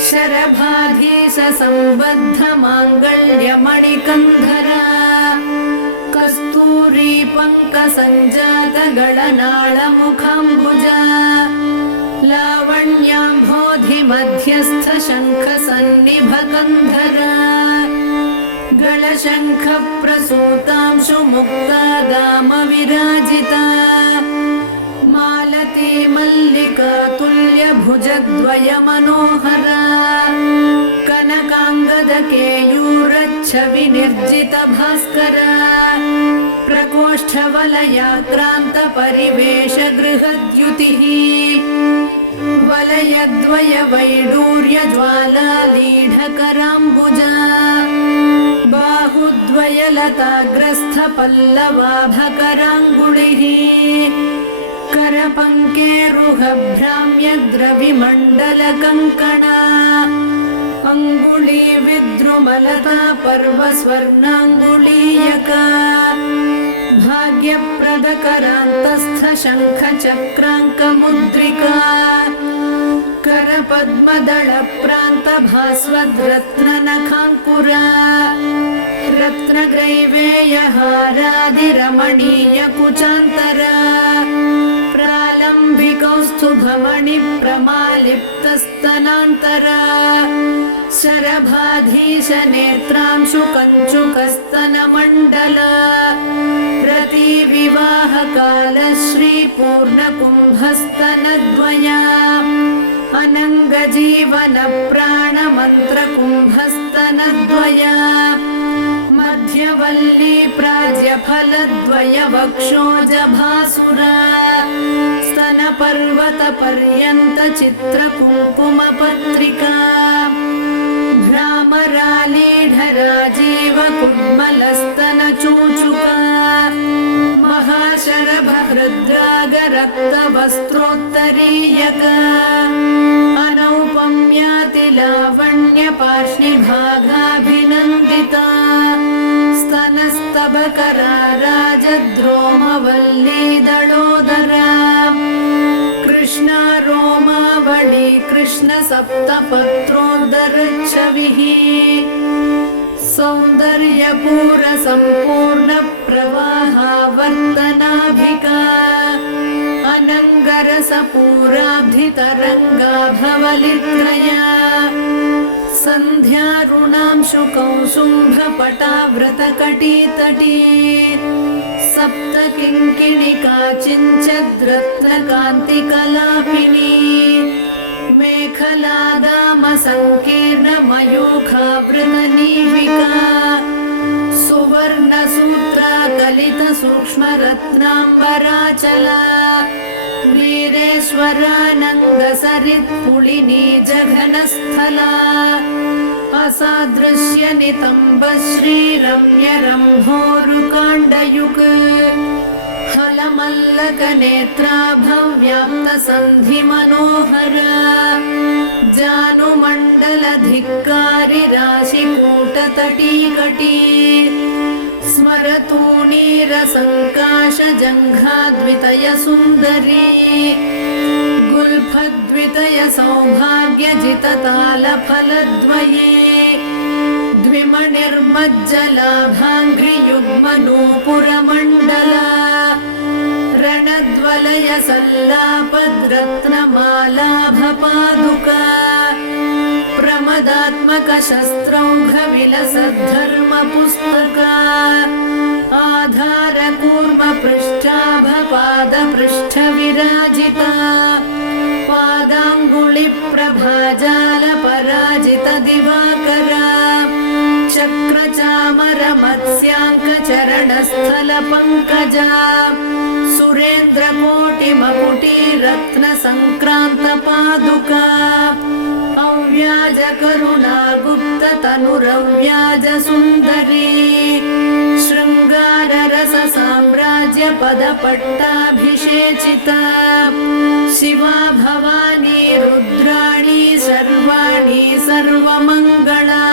शरभाधीशसम्बद्धमाङ्गल्यमणिकन्धरा कस्तूरी पङ्कसञ्जातगळनाळमुखाम्बुजा लावण्याम्भोधिमध्यस्थ शङ्खसन्निभकन्धरा शङ्खप्रसूतांशु मुक्ता दाम विराजिता मालती मल्लिका तुल्यभुजद्वय मनोहरा कनकाङ्गदकेयूरच्छवि निर्जित भास्करा प्रकोष्ठवलयाक्रान्त परिवेश गृहद्युतिः वलयद्वय वैडूर्य ज्वालालीढकराम्बुजा बाहुद्वय लताग्रस्थ पल्लवाभकराङ्गुलिः करपङ्केरुहभ्राम्य द्रविमण्डलकङ्कणा अङ्गुली विद्रुमलता पर्वस्वर्णाङ्गुलीयका भाग्यप्रदकरान्तस्थ शङ्खचक्राङ्कमुद्रिका करपद्मदलप्रान्तभास्वद्रत्ननखाङ्कुरा रत्नग्रैवेयहारादिरमणीयकुचान्तरा प्रालम्बिकौस्तुभमणिप्रमालिप्तस्तनान्तरा शरभाधीशनेत्रांशु कञ्चुकस्तनमण्डला रतिविवाहकालश्रीपूर्णकुम्भस्तनद्वया अनङ्गजीवनप्राणमन्त्रकुम्भस्तनद्वया मध्यवल्ली प्राज्यफलद्वय वक्षोजभासुरा स्तनपर्वतपर्यन्त चित्रकुङ्कुमपत्रिका भ्रामरालीढराजीवकुड्मलस्तनचूचुका महाशरभहृद्रागरक्तवस्त्रोत्तरीयका अनौपम्यातिलावण्यपार्ष्णिभागाभिनन्दिता स्तनस्तबकरा राजद्रोमवल्लीदळोदरा कृष्णारोमावळी कृष्णसप्तपत्रोदरच्छविः सौन्दर्यपूरसम्पूर्णप्रवाहावर्तनाभिका अनङ्गरसपूराब्धितरङ्गाभवलित्रया सन्ध्यारुणांशु कौसुम्भपटाव्रतकटीतटी सप्तकिङ्किणिका चिञ्चद्रत्नकान्तिकलापिनी मेखलादामसङ्कीर्णमयूखावृतनीविका सुवर्णसूत्राकलितसूक्ष्मरत्नाम्बराचला वीरेश्वरानन्दसरित्पुलिनी जघनस्थला असादृश्यनितम्बश्रीरम्यरम्भोरुकाण्डयुक् हलमल्लकनेत्राभव्याप्तसन्धिमनोहरा जानुमण्डलधिक्कारी राशिकूटतटीकटी स्मरतूणीरसङ्काशजङ्घाद्वितयसुन्दरी गुल्फद्वितयसौभाग्यजिततालफलद्वये द्विमणिर्मज्जलाभाङ्घ्रियुग्मनूपुरमण्डला रणद्वलयसल्लापद्रत्नमालाभपादुका प्रमदात्मकशस्त्रौघविलसद्धर्मपुस्तका आधारकूर्मपृष्ठाभपादपृष्ठविराजिता पादाङ्गुलिप्रभाजालपराजितदिवाकरा चक्रचामरमत्स्याङ्कचरणस्थलपङ्कजा सुरेन्द्रकोटिमकुटीरत्नसङ्क्रान्तपादुका अव्याजकरुणागुप्ततनुरव्याजसुन्दरी शृङ्गाररससाम्राज्यपदपट्टाभिषेचिता शिवा भवानी रुद्राणी सर्वाणि सर्वमङ्गला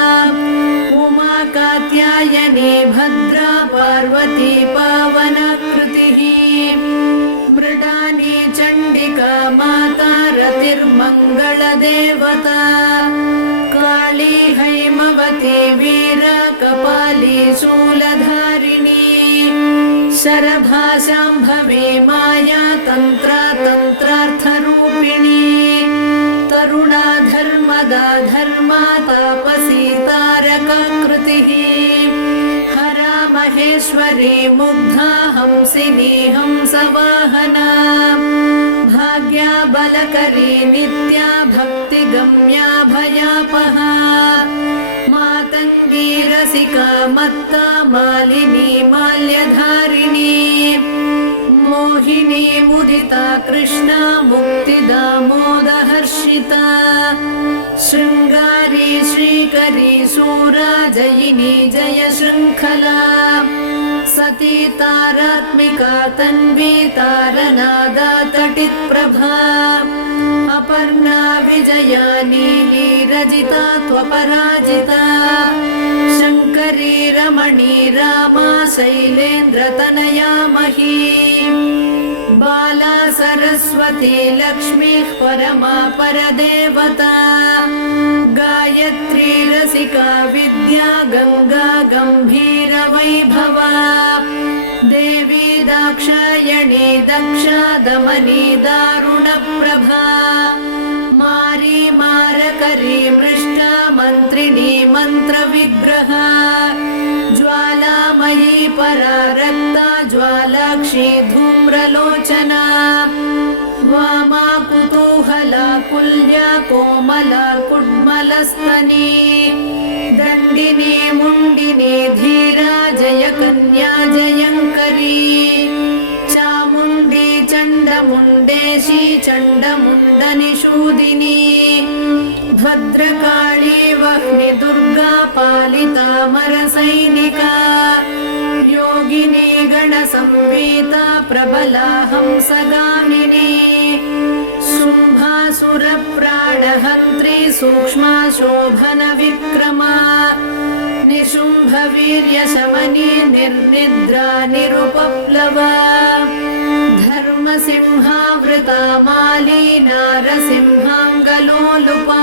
उमा कात्यायनी भद्रा पार्वती पावनाकृतिः मृडानी चण्डिका माता रतिर्मङ्गलदेवता काली हैमवती वीरा कपाली शूलधारिणी शरभाशाम्भवी माया तन्त्रा तन्त्रार्थरूपिणी तरुणा धर्मदा धर्मा तापसी तारकाकृतिः माहेश्वरी मुग्धा हंसिनी हंसवाहना भाग्या बलकरी नित्या भक्तिगम्या भयापहा मातङ्गी रसिका मत्ता मालिनी माल्यधारिणी मोहिनी मुदिता कृष्णा मुक्तिदा मोदहर्षिता शृङ्गारी श्रीकरी शूरा जयिनी जय शृङ्खला सती तारात्मिका तन्वी तारनादा तटित्प्रभा अपर्णा विजया नीली रजिता त्वपराजिता शङ्करी रमणी रामा शैलेन्द्रतनया मही बाला सरस्वती लक्ष्मीः परमा परदेवता गायत्री रसिका विद्या गङ्गा गम्भीरवैभवा देवी दाक्षायणी दक्षा दमनी दारुणप्रभा मारी मारकरी मृष्टा मन्त्रिणी मन्त्रविग्रहा ज्वालामयी परा रक्ता ज्वालाक्षी धूम्रलोचना वामा कुतूहला कुल्या कोमला कुड्मलस्तनी दण्डिनी मुण्डिनी धीरा जयकन्या जयङ्करी चामुण्डी चण्डमुण्डेशी चण्डमुण्डनिषूदिनी भद्रकाली वह्नि दुर्गा पालिता मरसैनिका योगिनी गणसंवीता प्रबला हंसगामिनी शुम्भासुरप्राणहन्त्री सूक्ष्मा शोभनविक्रमा निशुम्भवीर्यशमनी निर्निद्रा निरुपप्लवा धर्मसिंहावृता माली नारसिंहाङ्गलोलुपा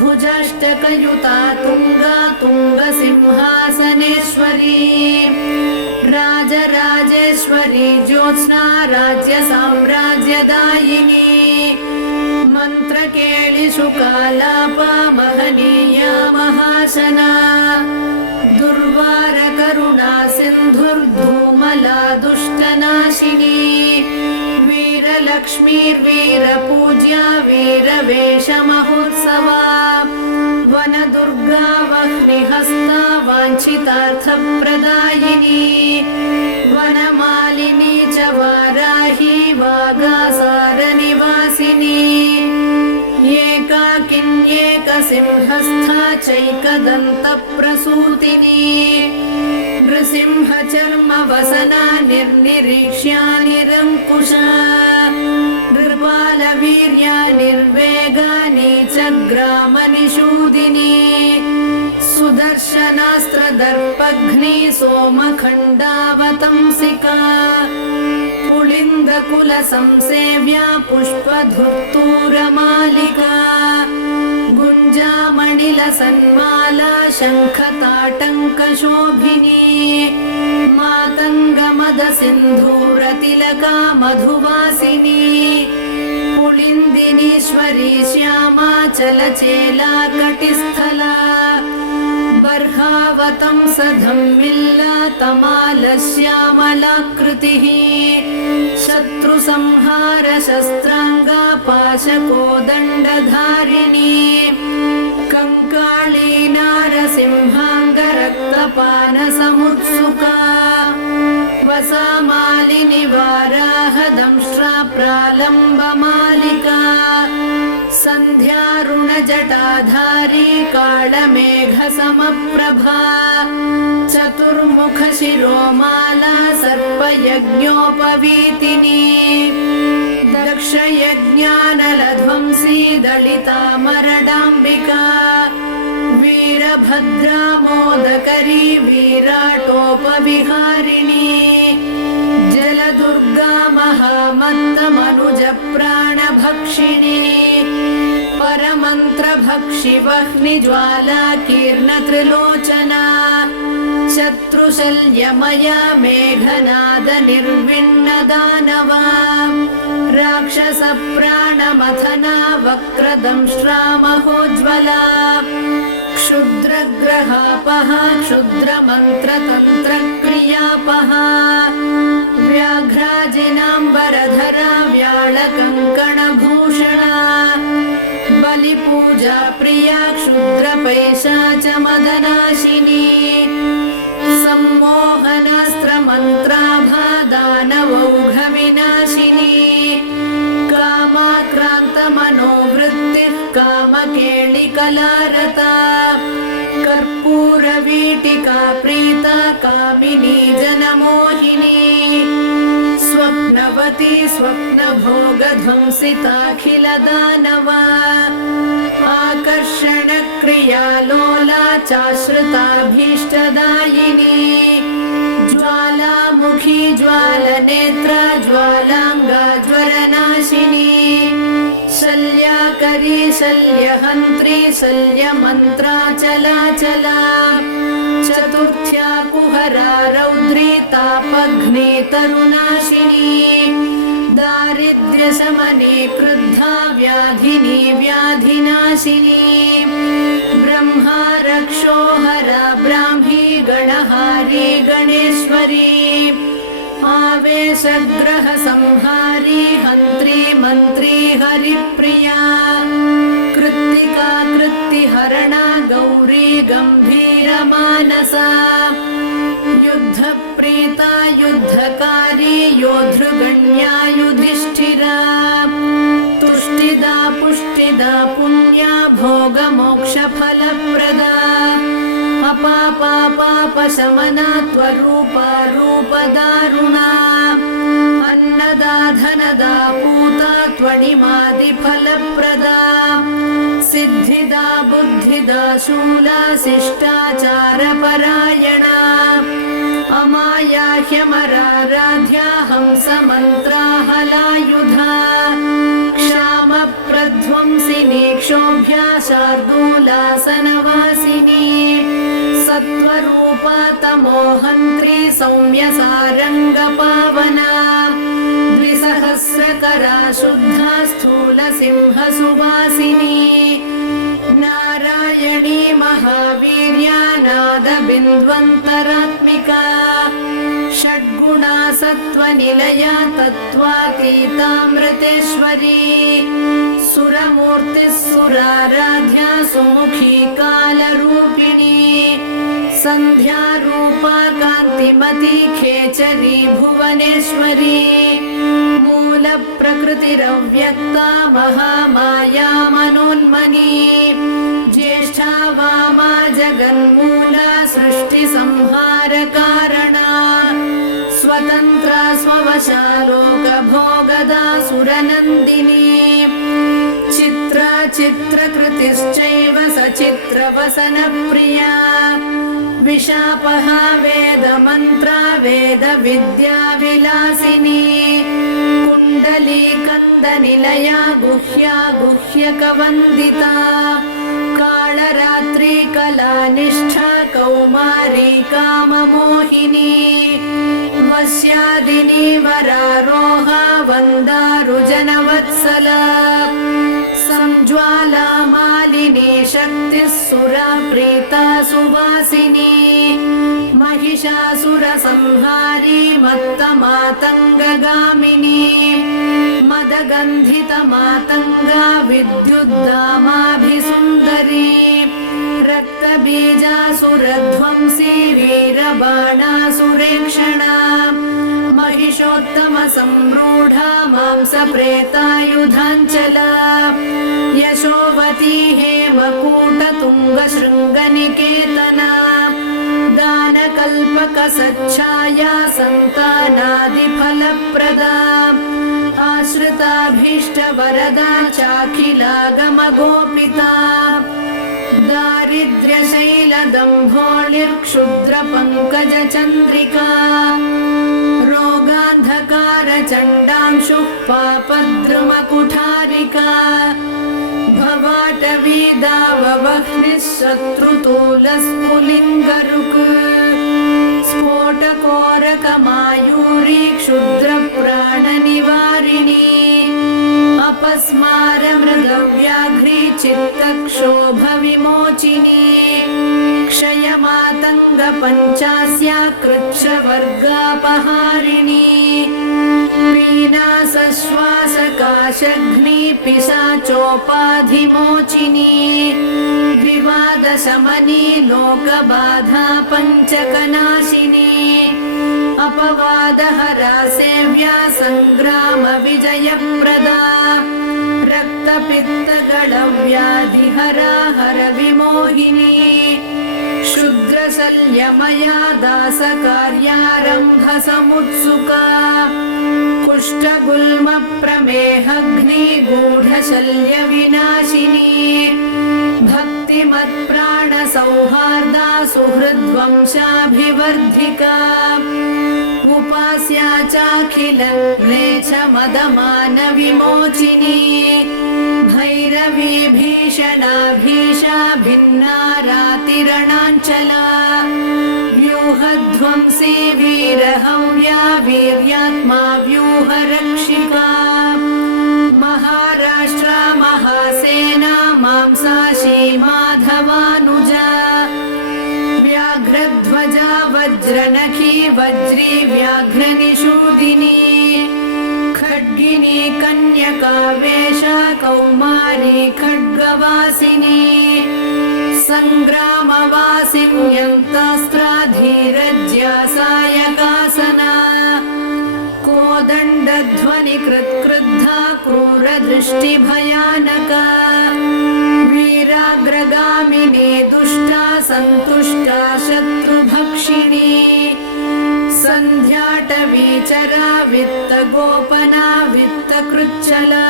भुजाष्टकयुता तुङ्गा तुङ्गसिंहासनेश्वरी राजराजेश्वरी ज्योत्स्ना राज्यसाम्राज्यदायिनी मन्त्रकेलिषुकालापा महनीया महाशना दुर्वारकरुणा सिन्धुर्धूमला दुष्टनाशिनी वीरलक्ष्मीर्वीरपूज्या वीरवेषमहोत्सवा वनदुर्गा वह्निहस्ता वाञ्छितार्थप्रदायिनी वनमालिनी च वाराही वागासारनिवासिनी एकाकिन्येकसिंहस्था चैकदन्तप्रसूतिनी नृसिंहचर्मवसना निर्निरीक्ष्या निरङ्कुशा नृपालवीर्या निर्वेगा नीचग्रामनिषूदिनी सुदर्शनास्त्रदर्पघ्नी सोमखण्डावतंसिका पुलिन्दकुलसंसेव्या पुष्पधुर्तूरमालिका गुञ्जामणिलसन्माला शङ्खताटङ्कशोभिनी मातङ्गमदसिन्धूरतिलका मधुवासिनी पुलिन्दिनीश्वरी श्यामा चलचेला कटिस्थला बर्हावतंसधम्मिल्ला तमालश्यामलाकृतिः शत्रुसंहारशस्त्राङ्गा पाशकोदण्डधारिणी कङ्काळी नारसिंहाङ्गरक्तपानसमुत्सुका वसामालिनि वाराहदंष्ट्रा प्रालम्बमालिका सन्ध्यारुणजटाधारी काळमेघसमप्रभा चतुर्मुखशिरोमाला सर्पयज्ञोपवीतिनी दक्षयज्ञानलध्वंसी दलितामरडाम्बिका वीरभद्रा मोदकरी विराटोपविहारिणी जलदुर्गा महामत्तमनुजप्राणभक्षिणी परमन्त्रभक्षिवह्निज्वाला कीर्णत्रिलोचना शत्रुशल्यमया मेघनाद निर्विण्णदानवा राक्षसप्राणमथना वक्रदंष्ट्रा महोज्ज्वला क्षुद्रग्रहापः क्षुद्रमन्त्रतन्त्रक्रियापः व्याघ्राजिनाम्बरधरा व्याळकङ्कणभूषणा बलिपूजा प्रिया क्षुद्रपैशाचमदनाशिनी सम्मोहनास्त्रमन्त्राभा दानवौघविनाशिनी कामाक्रान्तमनोवृत्तिः कामकेलिकलारता कर्पूरवीटिका प्रीता कामिनी जनमोहिनी स्वप्नवती स्वप्नभोगध्वंसिताखिलदानवा आकर्षणक्रियालोला चाश्रिताभीष्टदायिनी ज्वालामुखी ज्वालनेत्रा ज्वालाङ्गा ज्वरनाशिनी शल्याकरी शल्यहन्त्री शल्यमन्त्राचलाचला चतुर्थ्या कुहरा रौद्री तापघ्ने तरुनाशिनी दारिद्र्यशमने क्रुद्धा व्याधिनी व्याधिनाशिनी ब्रह्मा रक्षोहरा ब्राह्मी गणहारी गणेश्वरी आवेशग्रहसंहारी हन्त्री मन्त्री हरिप्रिया कृत्तिका कृत्तिहरणा गौरी गम्भीरमानसा युद्धप्रीता युद्धकारी योद्धृगण्या युधिष्ठिरा तुष्टिदा पुष्टिदा पुण्या भोगमोक्षफलप्रदा अपापापापशमना त्वरूपा रूपदारुणा अन्नदा धनदा पूता त्वणिमादिफलप्रदा सिद्धिदा बुद्धिदा शूला शिष्टाचारपरायणा अमाया ह्यमराराध्या हंसमन्त्राहलायुधा क्षामप्रध्वंसिनी क्षोभ्या शार्दूलासनवासिनी सत्त्वरूपा तमोहन्त्री सौम्यसारङ्गपावना द्विसहस्रकरा शुद्धा स्थूलसिंहसुवासिनी नारायणी महावीर्या नादबिन्द्वन्तरात्मिका षड्गुणा सत्त्वनिलया तत्त्वातीतामृतेश्वरी सुरमूर्तिः सुराराध्या सुमुखी कालरूपिणी सन्ध्यारूपा कान्तिमती खेचरी भुवनेश्वरी मूलप्रकृतिरव्यक्ता महामाया मनोन्मनी ज्येष्ठा वामा जगन्मूला सृष्टिसंहारकारणा स्वतन्त्रा स्ववशा लोकभोगदा सुरनन्दिनी चित्रा चित्रकृतिश्चैव सचित्रवसनप्रिया विशापहा वेदमन्त्रा वेदविद्याविलासिनी कुण्डलीकन्दनिलया गुह्या गुह्यकवन्दिता कालरात्रि कलानिष्ठा कौमारी काममोहिनी वस्यादिनी वरारोहा वन्दारुजनवत्सला संज्वाला मालिनी शक्तिः सुरा प्रीता सुवासिनी महिषासुरसंहारी मत्तमातङ्गगामिनी मदगन्धितमातङ्गा विद्युद्दामाभिसुन्दरी रक्तबीजासुरध्वंसी वीरबाणासुरेक्षणा महिषोत्तमसम्रूढा मांसप्रेतायुधाञ्चला यशोवती हेमकूटतुङ्गशृङ्गनिकेतना दानकल्पकसच्छाया सन्तानादिफलप्रदा आश्रिताभीष्टवरदा चाखिलागमगोपिता दारिद्र्यशैलदम्भोलिर्क्षुद्रपङ्कजचन्द्रिका रोगान्धकारचण्डांशुः पापद्रुमकुठारिका भवाटवीदाववह्निः शत्रुतूलस्फुलिङ्गरुक् स्फोटकोरकमायूरी क्षुद्रप्राणनिवारिणी अपस्मारमृगव्याघ्री चित्तक्षोभविमोचिनी पतङ्गपञ्चास्या कृच्छ्रवर्गापहारिणी पीनासश्वासकाशघ्नी पिशाचोपाधिमोचिनी द्विवादशमनी लोकबाधा पञ्चकनाशिनी अपवादहरा सेव्या सङ्ग्रामविजयप्रदा रक्तपित्तगणव्याधिहरा हरविमोहिनी क्षुद्रशल्यमया दासकार्यारम्भसमुत्सुका कुष्ठगुल्मप्रमेहग्निगूढशल्यविनाशिनी भक्तिमत्प्राणसौहार्दा सुहृद्वंशाभिवर्धिका उपास्या चाखिलक्लेशमदमानविमोचिनी भैरवी भीषणाभीषा भिन्ना रातिरणाञ्चला व्यूहध्वंसी वीरहव्या वीर्यात्मा व्यूहरक्षिका महाराष्ट्रा महासेना मांसाशी माधवानुजा व्याघ्रध्वजा वज्रनखी वज्री व्याघ्रनिषूदिनी खड्गिनी कन्यकावेशा कौमारी खड्गवासिनी सङ्ग्रामवासिन्यन्तास्त्रा धीरज्या सायकासना कोदण्डध्वनिकृत्क्रुद्धा क्रूरदृष्टिभयानका वीराग्रगामिनी दुष्टा सन्तुष्टा शत्रुभक्षिणी सन्ध्याटवीचरा वित्तगोपना वित्तकृच्छला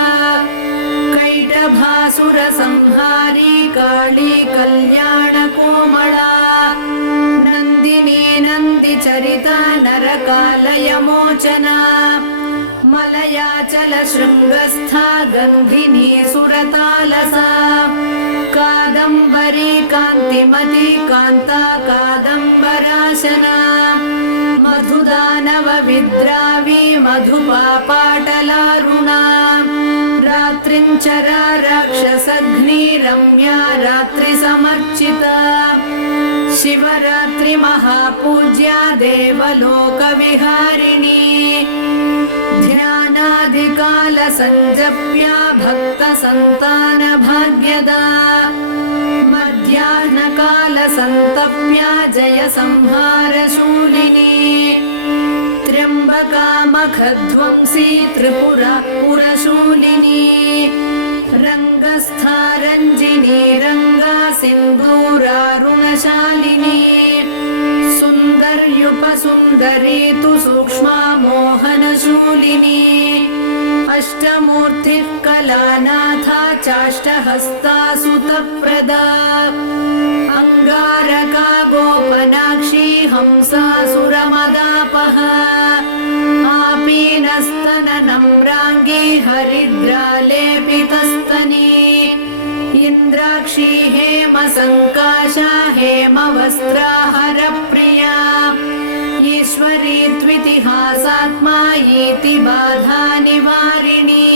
कैटभासुरसंहारी काली कल्याणकोमला नन्दिनी नन्दिचरिता नरकालयमोचना मलयाचलशृङ्गस्था गन्धिनी सुरतालसा कादम्बरी कान्तिमती कान्ता कादम्बराशना मधुदानवविद्रावी मधुपापाटलारुणा रात्रिञ्चरा राक्षसघ्नी रम्या रात्रिसमर्चिता शिवरात्रि महापूज्या देवलोकविहारिणी ध्यानादिकालसञ्जप्या भक्तसन्तानभाग्यदा मध्याह्नकालसन्तप्या जयसंहारशूलिनी त्र्यम्बकामखध्वंसी त्रिपुरा पुरशूलिनी रङ्गस्था रञ्जिनी रङ्गा सिन्दूरारुणशालिनी सुन्दर्युपसुन्दरी तु सूक्ष्मा मोहनशूलिनी अष्टमूर्तिः कलानाथा चाष्टहस्ता सुतप्रदा अङ्गारका गोपनाक्षी हंसासुरमदापहा आपीनस्तननम्राङ्गी हरिद्रालेपितस्तनी इन्द्राक्षी हेमसङ्काशा हेमवस्त्रा हरप्रिया ईश्वरी त्वितिहासात्मा इति बाधा निवारिणी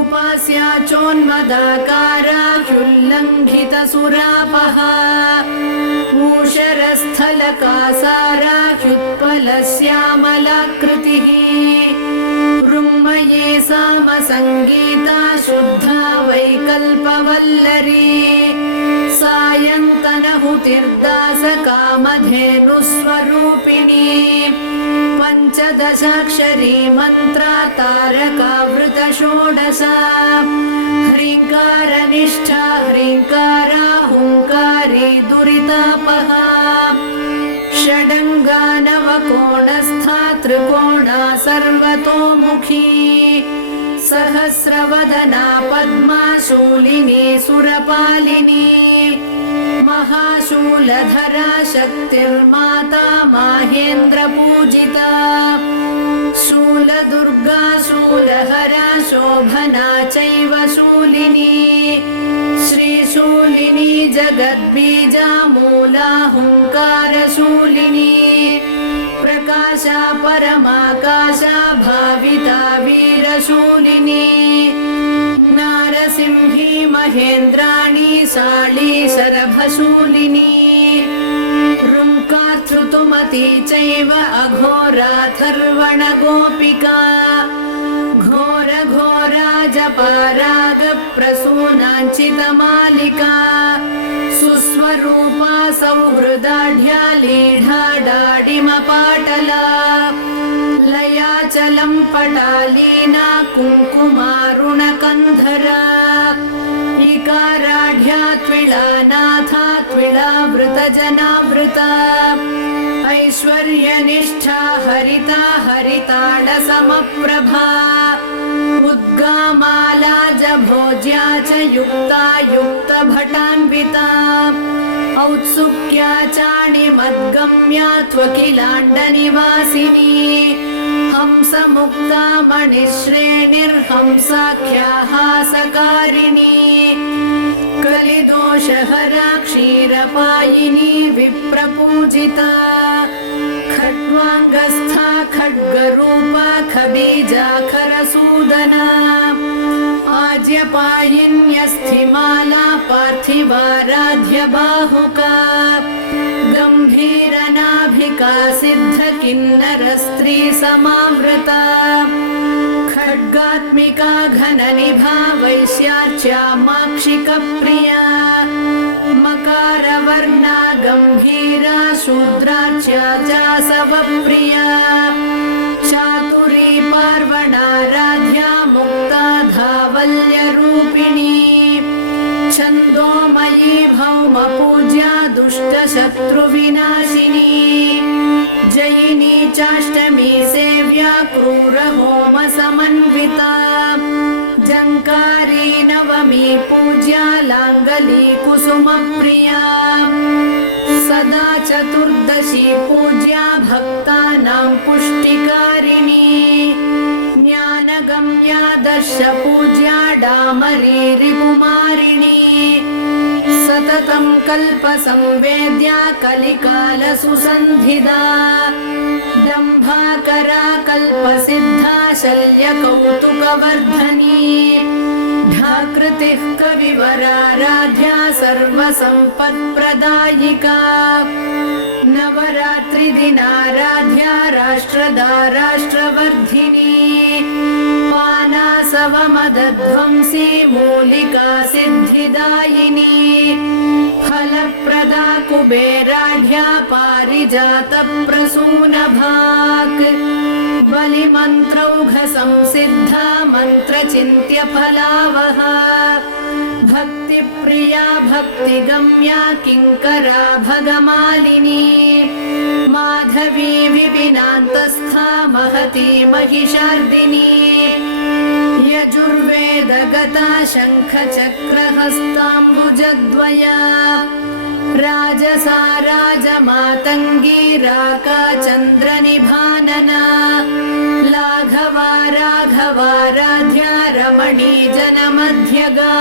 उपास्या चोन्मदाकारा ह्युल्लङ्घितसुरापहा ऊषरस्थलकासारा ह्युत्पलश्यामलाकृतिः ऋङ्मये सामसङ्गीता शुद्धा वैकल्पवल्लरी सायन्तनहुतिर्दासकामधेनुस्वरूपिणी पञ्चदशाक्षरी मन्त्रा तारकावृतषोडशा ह्रीङ्कारनिष्ठा ह्रीङ्कारा हुङ्कारी दुरितापहा षडङ्गा नवकोणस्था त्रिकोणा सर्वतोमुखी सहस्रवदना पद्मा शूलिनी सुरपालिनी महाशूलधरा शक्तिर्माता माहेन्द्रपूजिता शूलदुर्गा शूलहरा शोभना चैव शूलिनी श्रीशूलिनी जगद्बीजा मूला हुङ्कारशूलिनी प्रकाशा परमाकाशा भाविता वीरशूलिनी नारसिंही महेन्द्राणी शाली शरभशूलिनी सती चैव अघोराथर्वणगोपिका घोरघोरा जपारागप्रसूनाञ्चितमालिका सुस्वरूपा सौहृदाढ्या लीढाडाडिमपाटला लयाचलं पटालीना कुङ्कुमारुणकन्धरा इकाराढ्या त्विळानाथा त्विळावृतजनावृता ऐश्वर्यनिष्ठा हरिता हरिताडसमप्रभा उद्गामाला जभोज्या च युक्ता युक्तभटान्विता औत्सुक्या चाणिमद्गम्या त्वकिलाण्डनिवासिनी हंसमुक्ता मणिश्रेणिर्हंसाख्या हासकारिणी कलिदोषहरा क्षीरपायिनी विप्रपूजिता खड्वाङ्गस्था खड्गरूपा खबीजाखरसूदना आज्यपायिन्यस्थिमाला पार्थिवाराध्य बाहुका गम्भीरनाभिका सिद्धकिन्नरस्त्री समावृता खड्गात्मिका घननिभा वैश्यार्च्यामाक्षिकप्रिया मकारवर्णा गम्भीरा शूद्रार्च्या चासवप्रिया चातुरी पार्वणाराध्या मुक्ता धावल्यरूपिणी छन्दोमयी भौमपूज्या दुष्टशत्रुविनाशिनी जयिनी चाष्टमी सेव्या क्रूरहोमसमन्विता जङ्कारी नवमी पूज्या लाङ्गली कुसुमप्रिया सदा चतुर्दशी पूज्या भक्तानां पुष्टिकारिणी ज्ञानगम्या दर्शपूज्या डामरी रिपुमारिणी सततं कल्पसंवेद्या कलिकालसुसन्धिदा दम्भाकरा कल्पसिद्धा शल्यकौतुकवर्धनी ढाकृतिः कविवराराध्या सर्वसम्पत्प्रदायिका नवरात्रिदिनाराध्या राष्ट्रदा राष्ट्रवर्धिनी पानासवमदध्वंसी मूलिका सिद्धिदायिनी फलप्रदा कुबेराढ्या पारिजातप्रसूनभाक् बलिमन्त्रौघसंसिद्धा मन्त्रचिन्त्यफलावहा भक्तिप्रिया भक्तिगम्या किङ्करा भगमालिनी माधवी विपिनान्तस्था महती महिषार्दिनी यजुर्वेदगता शङ्खचक्रहस्ताम्बुजद्वया राजसा राजमातङ्गी राका चन्द्रनिभानना लाघवा राघवाराध्या रमणी जनमध्यगा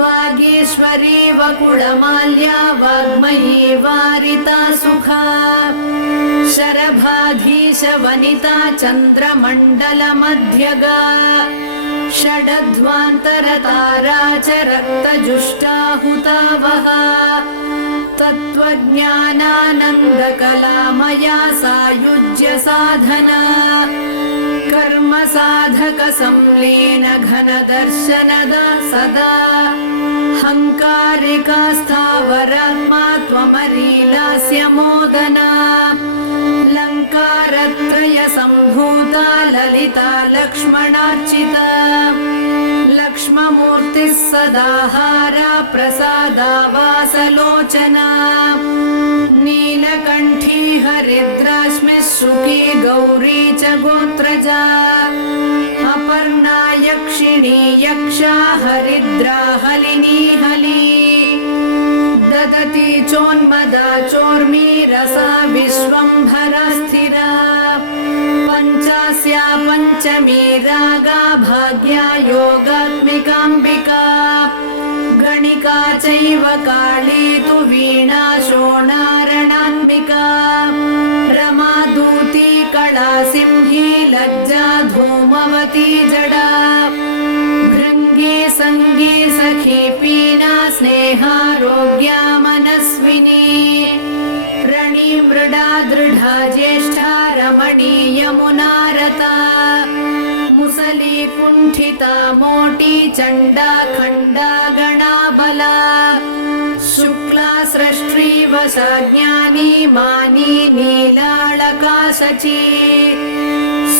वागीश्वरी वकुळमाल्या वाग्मयी वारिता सुखा शरभाधीश वनिता चन्द्रमण्डलमध्यगा षडध्वान्तरतारा च रक्तजुष्टाहुतावहा तत्त्वज्ञानानन्दकलामया सायुज्य साधना कर्म साधक संलीन घनदर्शनदा सदा हङ्कारिका स्थावरात्मा त्वमरीलास्य मोदना लङ्कारत्रय सम्भूता ललिता लक्ष्मणार्चिता लक्ष्ममूर्तिः सदाहारा प्रसादा वासलोचना नीलकण्ठी हरिद्राश्मिः शुकी गौरी च गोत्रजा अपर्णा यक्षिणी यक्षा हरिद्रा हलिनी हली ददती चोन्मदा चोर्मी रसा विश्वम्भरा स्थिरा पञ्चास्या पञ्चमी रागा भाग्या योगात्मिकाम्बिका गणिका चैव काली तु वीणा शोणारणान्बिका रमा दूती कला सिंही लज्जा धूमवती जडा भृङ्गी सङ्गी सखी पीना स्नेहारोग्या मनस्विनी ರಣಿ मृडा दृढा ज्येष्ठा रमणीयमुनारता मुसली कुण्ठिता मोटी चण्डा खण्डा गणाबला शुक्ला सृष्टी वशा ज्ञानी मानी नीलाळका शची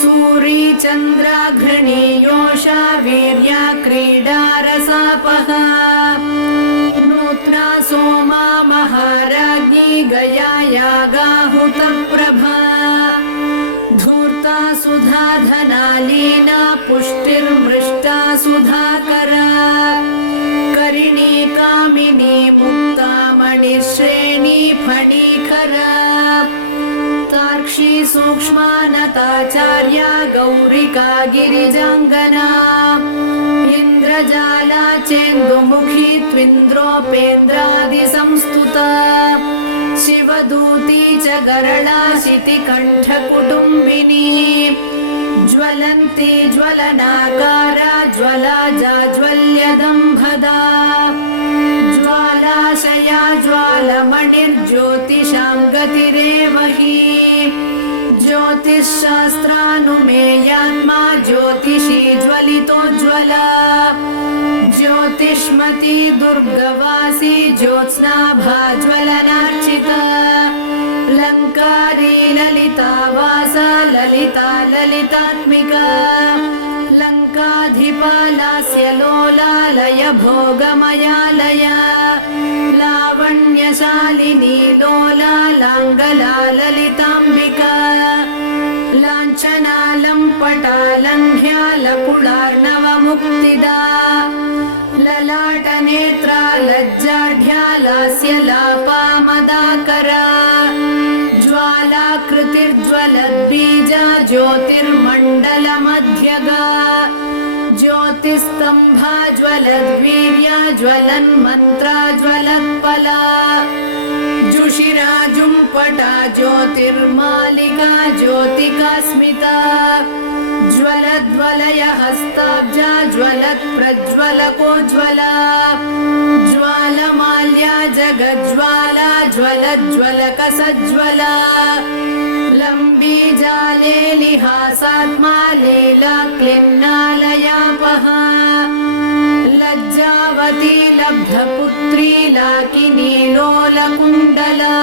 सूरी चन्द्रा घृणी योषा वीर्या क्रीडा रसापहा नूत्ना सोमा महाराज्ञी गया यागाहुतप्रभा धूर्ता सुधा धनालीना पुष्टिर्मृष्टा सुधाकरा करिणी कामिनी मुक्ता मणिश्रेणी फणीखरा तार्क्षी सूक्ष्मानताचार्या गौरिका गिरिजाङ्गना इन्द्रजाला चेन्दुमुखी त्विन्द्रोपेन्द्रादिसंस्तुता शिवदूती च गरला शितिकण्ठकुटुम्बिनी ज्वलन्ती ज्वलनाकारा ज्वला जाज्वल्यदम्भदा ज्वालाशया ज्वालमणिर्ज्योतिषां गतिरेव हि ज्योतिःशास्त्रानुमेयात्मा ज्योतिषी ज्वलितोज्ज्वला ज्योतिष्मती दुर्गवासी ज्योत्स्नाभा ज्वलनार्चिता लङ्कारी ललिता वासा ललिता ललितात्मिका लङ्काधिपा लास्य लोलालय भोगमयालय लावण्यशालिनी लोला लाङ्गला ललिताम्बिका लाञ्छना लम्पटा लङ्घ्या लकुलार्णवमुक्तिदा ललाटनेत्रा लज्जाढ्या लास्य लापा मदाकरा ज्वालाकृतिर्ज्वलद्बीजा ज्योतिर्मण्डलमध्यगा ज्योतिस्तम्भा ज्वलद्वीर्या ज्वलन्मन्त्रा ज्वलत्पला जुषिराजुम्पटा ज्योतिर्मालिका ज्योतिकास्मिता ज्वलद्वलय हस्ताब्जा ज्वलत्प्रज्वलकोज्ज्वला ज्वालमाल्या जगज्ज्वाला ज्वलज्ज्वलकसज्ज्वला लम्बी जाले लिहासात्मा लीला क्लिन्नालयापहा लज्जावती लब्धपुत्री लाकिनी लोलकुण्डला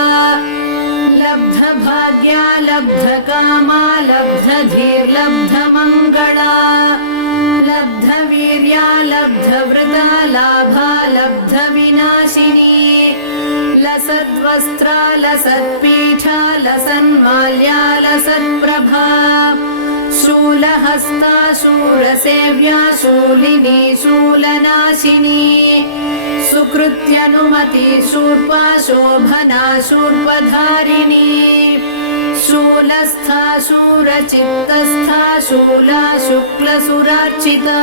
लब्धभाग्या लब्धकामा लब्धधीर्लब्धमङ्गला लब्धवीर्या लब्धवृता लाभा लब्धविनाशिनी लसद्वस्त्रा लसत्पीठा लसन्माल्या लसत्प्रभा शूलहस्ता शूलसेव्या शूलिनी शूलनाशिनी सुकृत्यनुमति शूर्पा शोभना शूर्पधारिणी शूलस्था शूरचित्तस्था शूला शुक्लसुरार्चिता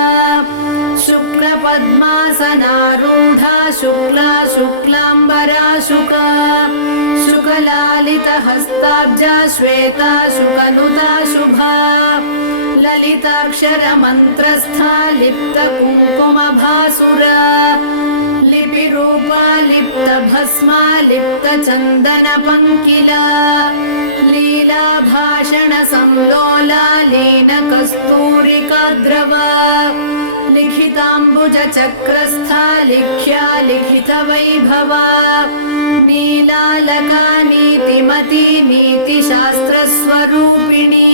शुक्लपद्मासनारूढा शुक्ला शुक्लाम्बरा शुका शुकलालितहस्ताब्जा श्वेता शुकनुता शुभा ललिताक्षरमन्त्रस्था लिप्तकुङ्कुमभासुरा लिपिरूपा लिप्तभस्मा लिप्तचन्दनपङ्किला लीलाभाषणसंलोला लीनकस्तूरिकाद्रवा लिखिताम्बुजचक्रस्था लिख्या लिखितवैभवा नीलालका नीतिमती नीतिशास्त्रस्वरूपिणी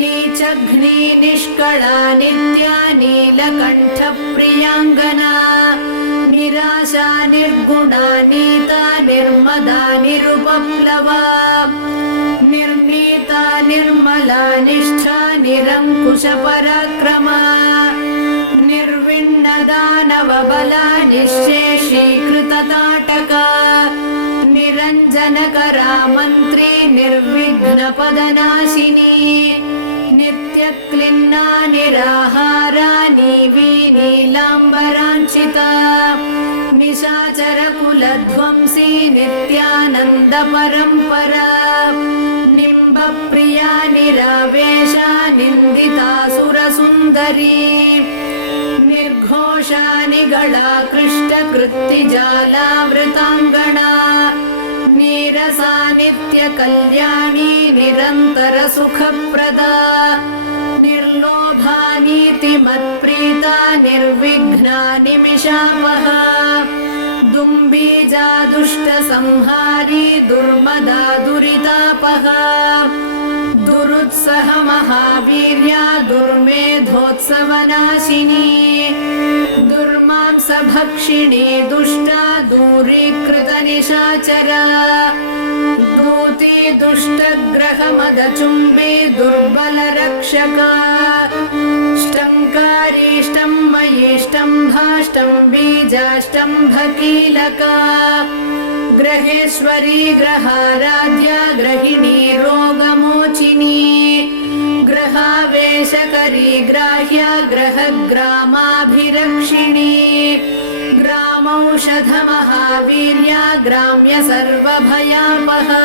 नीचघ्नी निष्कळा नित्या नीलकण्ठप्रियाङ्गना निराशा निर्गुणा नीता निर्मदा निरुपप्लवा निर्नीता निर्मला निष्ठा निरङ्कुशपराक्रमा निर्विण्णदानवबला निःशेषीकृतताटका निरञ्जनकरा मन्त्री निर्विघ्नपदनाशिनी नित्यक्लिन्ना निराहारा नीवी नीलाम्बराञ्चिता निशाचरकुलध्वंसी नित्यानन्दपरम्परा निम्बप्रिया निरावेशा निन्दितासुरसुन्दरी निर्घोषा निगळा कृष्टकृत्तिजालावृताङ्गणा नीर मनसा नित्यकल्याणी निरन्तरसुखप्रदा निर्लोभा नीतिमत्प्रीता निर्विघ्ना निमिषापहा दुम्बीजा दुष्टसंहारी दुर्मदा दुरितापहा दुरुत्सह महावीर्या दुर्मेधोत्सवनाशिनी दुर्मांसभक्षिणी दुष्टा दूरीकृतनिशाचरा दूती दुष्टग्रहमदचुम्बी दुर्बलरक्षका ष्टङ्कारीष्टं मयीष्टम्भाष्टं बीजाष्टम्भकीलका ग्रहेश्वरी ग्रहाराध्या ग्रहिणी रोगमोचिनी ग्रहावेशकरी ग्राह्या ग्रहग्रामाभिरक्षिणी ग्रामौषधमहावीर्या ग्राम्य सर्वभयापहा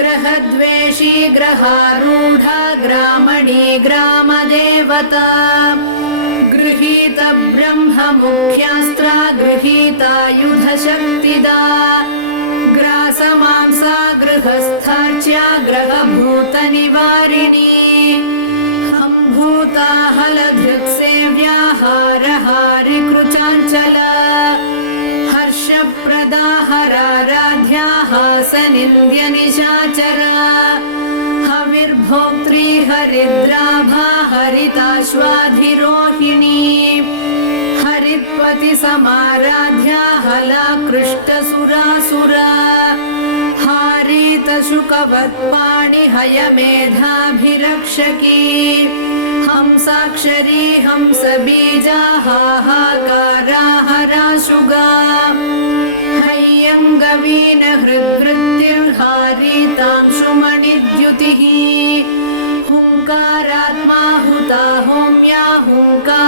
ग्रहद्वेषी ग्रहारूढा ग्रामणी ग्रामदेवता गृहीत ब्रह्ममुख्यास्त्रा गृहीतायुधशक्तिदा ग्रासमांसा गृहस्थार्च्या ग्रहभूतनिवारिणी हम्भूता हलधृत्सेव्या हारहारिकृचाञ्चला हर्षप्रदा हराराध्या हासनिन्द्यनिशाचरा हविर्भोक्त्री हरिद्राभा हरिताश्वाधिरोहिणी हरित्पतिसमाराध्या हलाकृष्टसुरासुरा हारीतशुकवत्पाणि हयमेधाभिरक्षकी हंसाक्षरी हंसबीजा हाहाकारा हराशुगा हय्यङ्गवीन हृद्वृत्तिर्हारीतांशुमणिद्युतिः हुङ्कारात्मा हुता होम्या हुङ्कारालयनायिका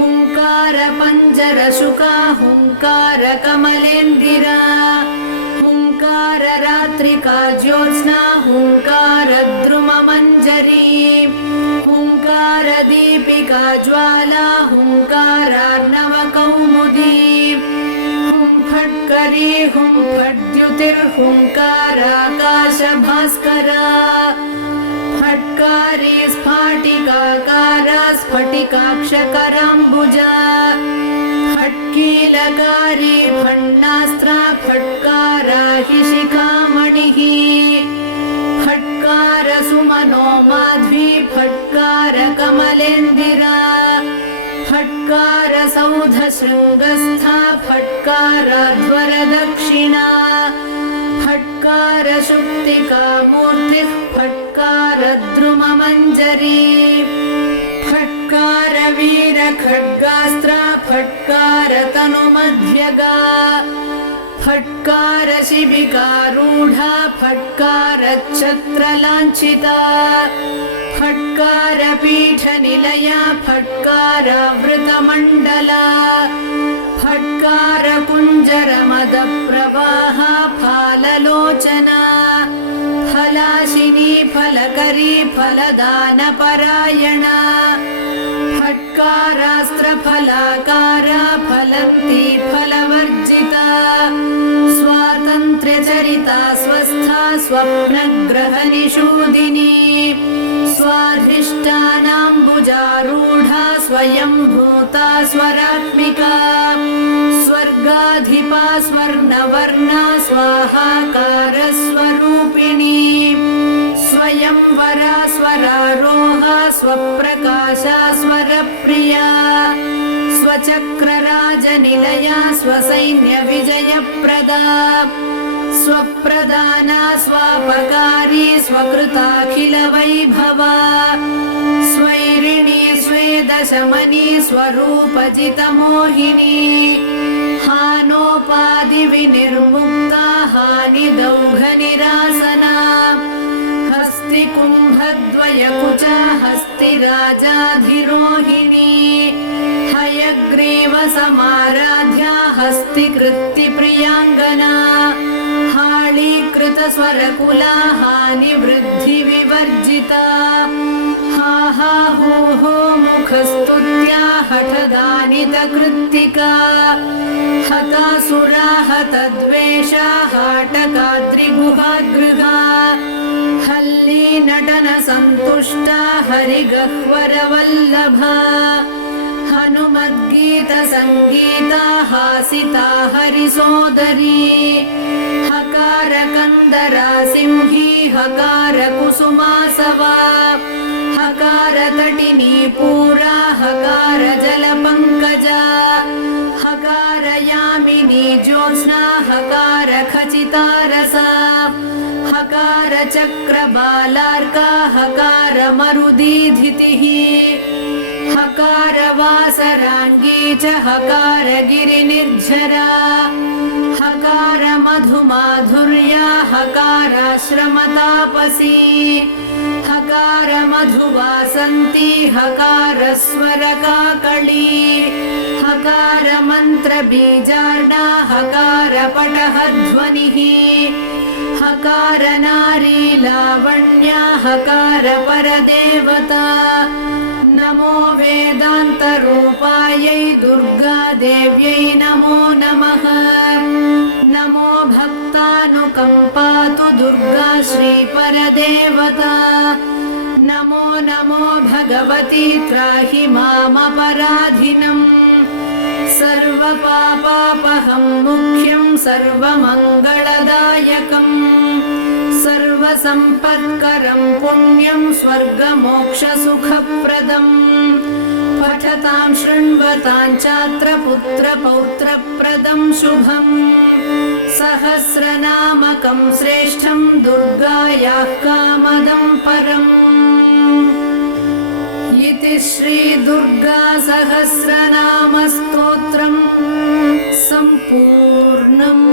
हुङ्कारपञ्जरशुका हुङ्कारकमलेन्दिरा हुङ्काररात्रिका ज्योत्स्ना हुङ्कारद्रुममञ्जरी हुङ्कारदीपिका ज्वाला हुङ्कारार्णवकौमुदी हुंफट्करी हुंफट्द्युतिर्हुङ्काराकाशभास्करा फट्कारी स्फाटिकाकारा स्फटिकाक्षकराम्बुजा फट्कीलकारी फण्णास्त्रा फट्कारा हि शिखामणिः फट्कारसुमनो माध्वी फट्कारकमलेन्दिरा फट्कारसौधशृङ्गस्था फट्काराध्वरदक्षिणा फट्कारशुक्तिका मूर्तिः फट्कारद्रुममञ्जरी फट्कारवीरखड्गास्त्रा फट्कारतनुमध्यगा फट्कारशिबिकारूढा फट्कारच्छत्रलाञ्छिता फट्कारपीठनिलया फट्कारावृतमण्डला फट्कारकुञ्जरमदप्रवाहा फाललोचना फलाशिनी फलकरी फलदानपरायणा फट्कारास्त्रफलाकारा फलन्ती फलवर्जिता स्वातन्त्र्यचरिता स्वस्था स्वप्नग्रहनिषूदिनी स्वाधिष्ठानाम्बुजारूढा स्वयंभूता स्वरात्मिका स्वर्गाधिपा स्वर्णवर्णा स्वाहाकारस्वरूपिणी स्वयंवरा स्वरारोहा स्वप्रकाशा स्वरप्रिया स्वचक्रराजनिलया स्वसैन्यविजयप्रदा स्वप्रदाना स्वापकारी स्वकृताखिलवैभवा स्वैरिणी स्वेदशमनी स्वरूपजितमोहिनी हानोपाधिविनिर्मुक्ता हानिदौघनिरासना हस्तिकुम्भद्वयकुचा हस्तिराजाधिरोहिणी हयग्रीवसमाराध्या हस्तिकृत्तिप्रियाङ्गना हाळीकृतस्वरकुला हानिवृद्धिविवर्जिता हा हा हो हो मुखस्तुत्या हठदानितकृत्तिका हतासुरा हतद्वेषा हाटकाद्रिगुहागृहा हल्ली नटन सन्तुष्टा हरिगह्वरवल्लभा हनुमद्गीत संगीता हासिता हरिसोदरी हकार कंदरा सिंही हकार कुसुमासवा हकार तटिनी पूरा हकार जल पंकजा हकार यामिनी ज्योत्स्ना हकार खचिता रसा हकार चक्र बालार्का हकार मरुदीधितिः हकार वासरांगी च हकार गिरिनिर्झरा हकार मधुमाधुर्या हकाराश्रमतापसी हकार मधुवासन्ती हकार स्वरकाकली हकार मंत्र बीजार्णा हकार पटहध्वनिः हकार नारी लावण्या हकार परदेवता नमो वेदान्तरूपायै दुर्गादेव्यै नमो नमः नमो भक्तानुकम्पातु दुर्गा श्रीपरदेवता नमो नमो भगवती त्राहि मामपराधिनम् सर्वपापापहं मुख्यं सर्वमङ्गलदायकम् सर्वसम्पत्करं पुण्यं स्वर्गमोक्षसुखप्रदम् पठतां शृण्वतां चात्र पुत्रपौत्रप्रदं शुभम् सहस्रनामकं श्रेष्ठं दुर्गायाः कामदं परम् इति श्री दुर्गा सहस्रनामस्तोत्रम् सम्पूर्णम्।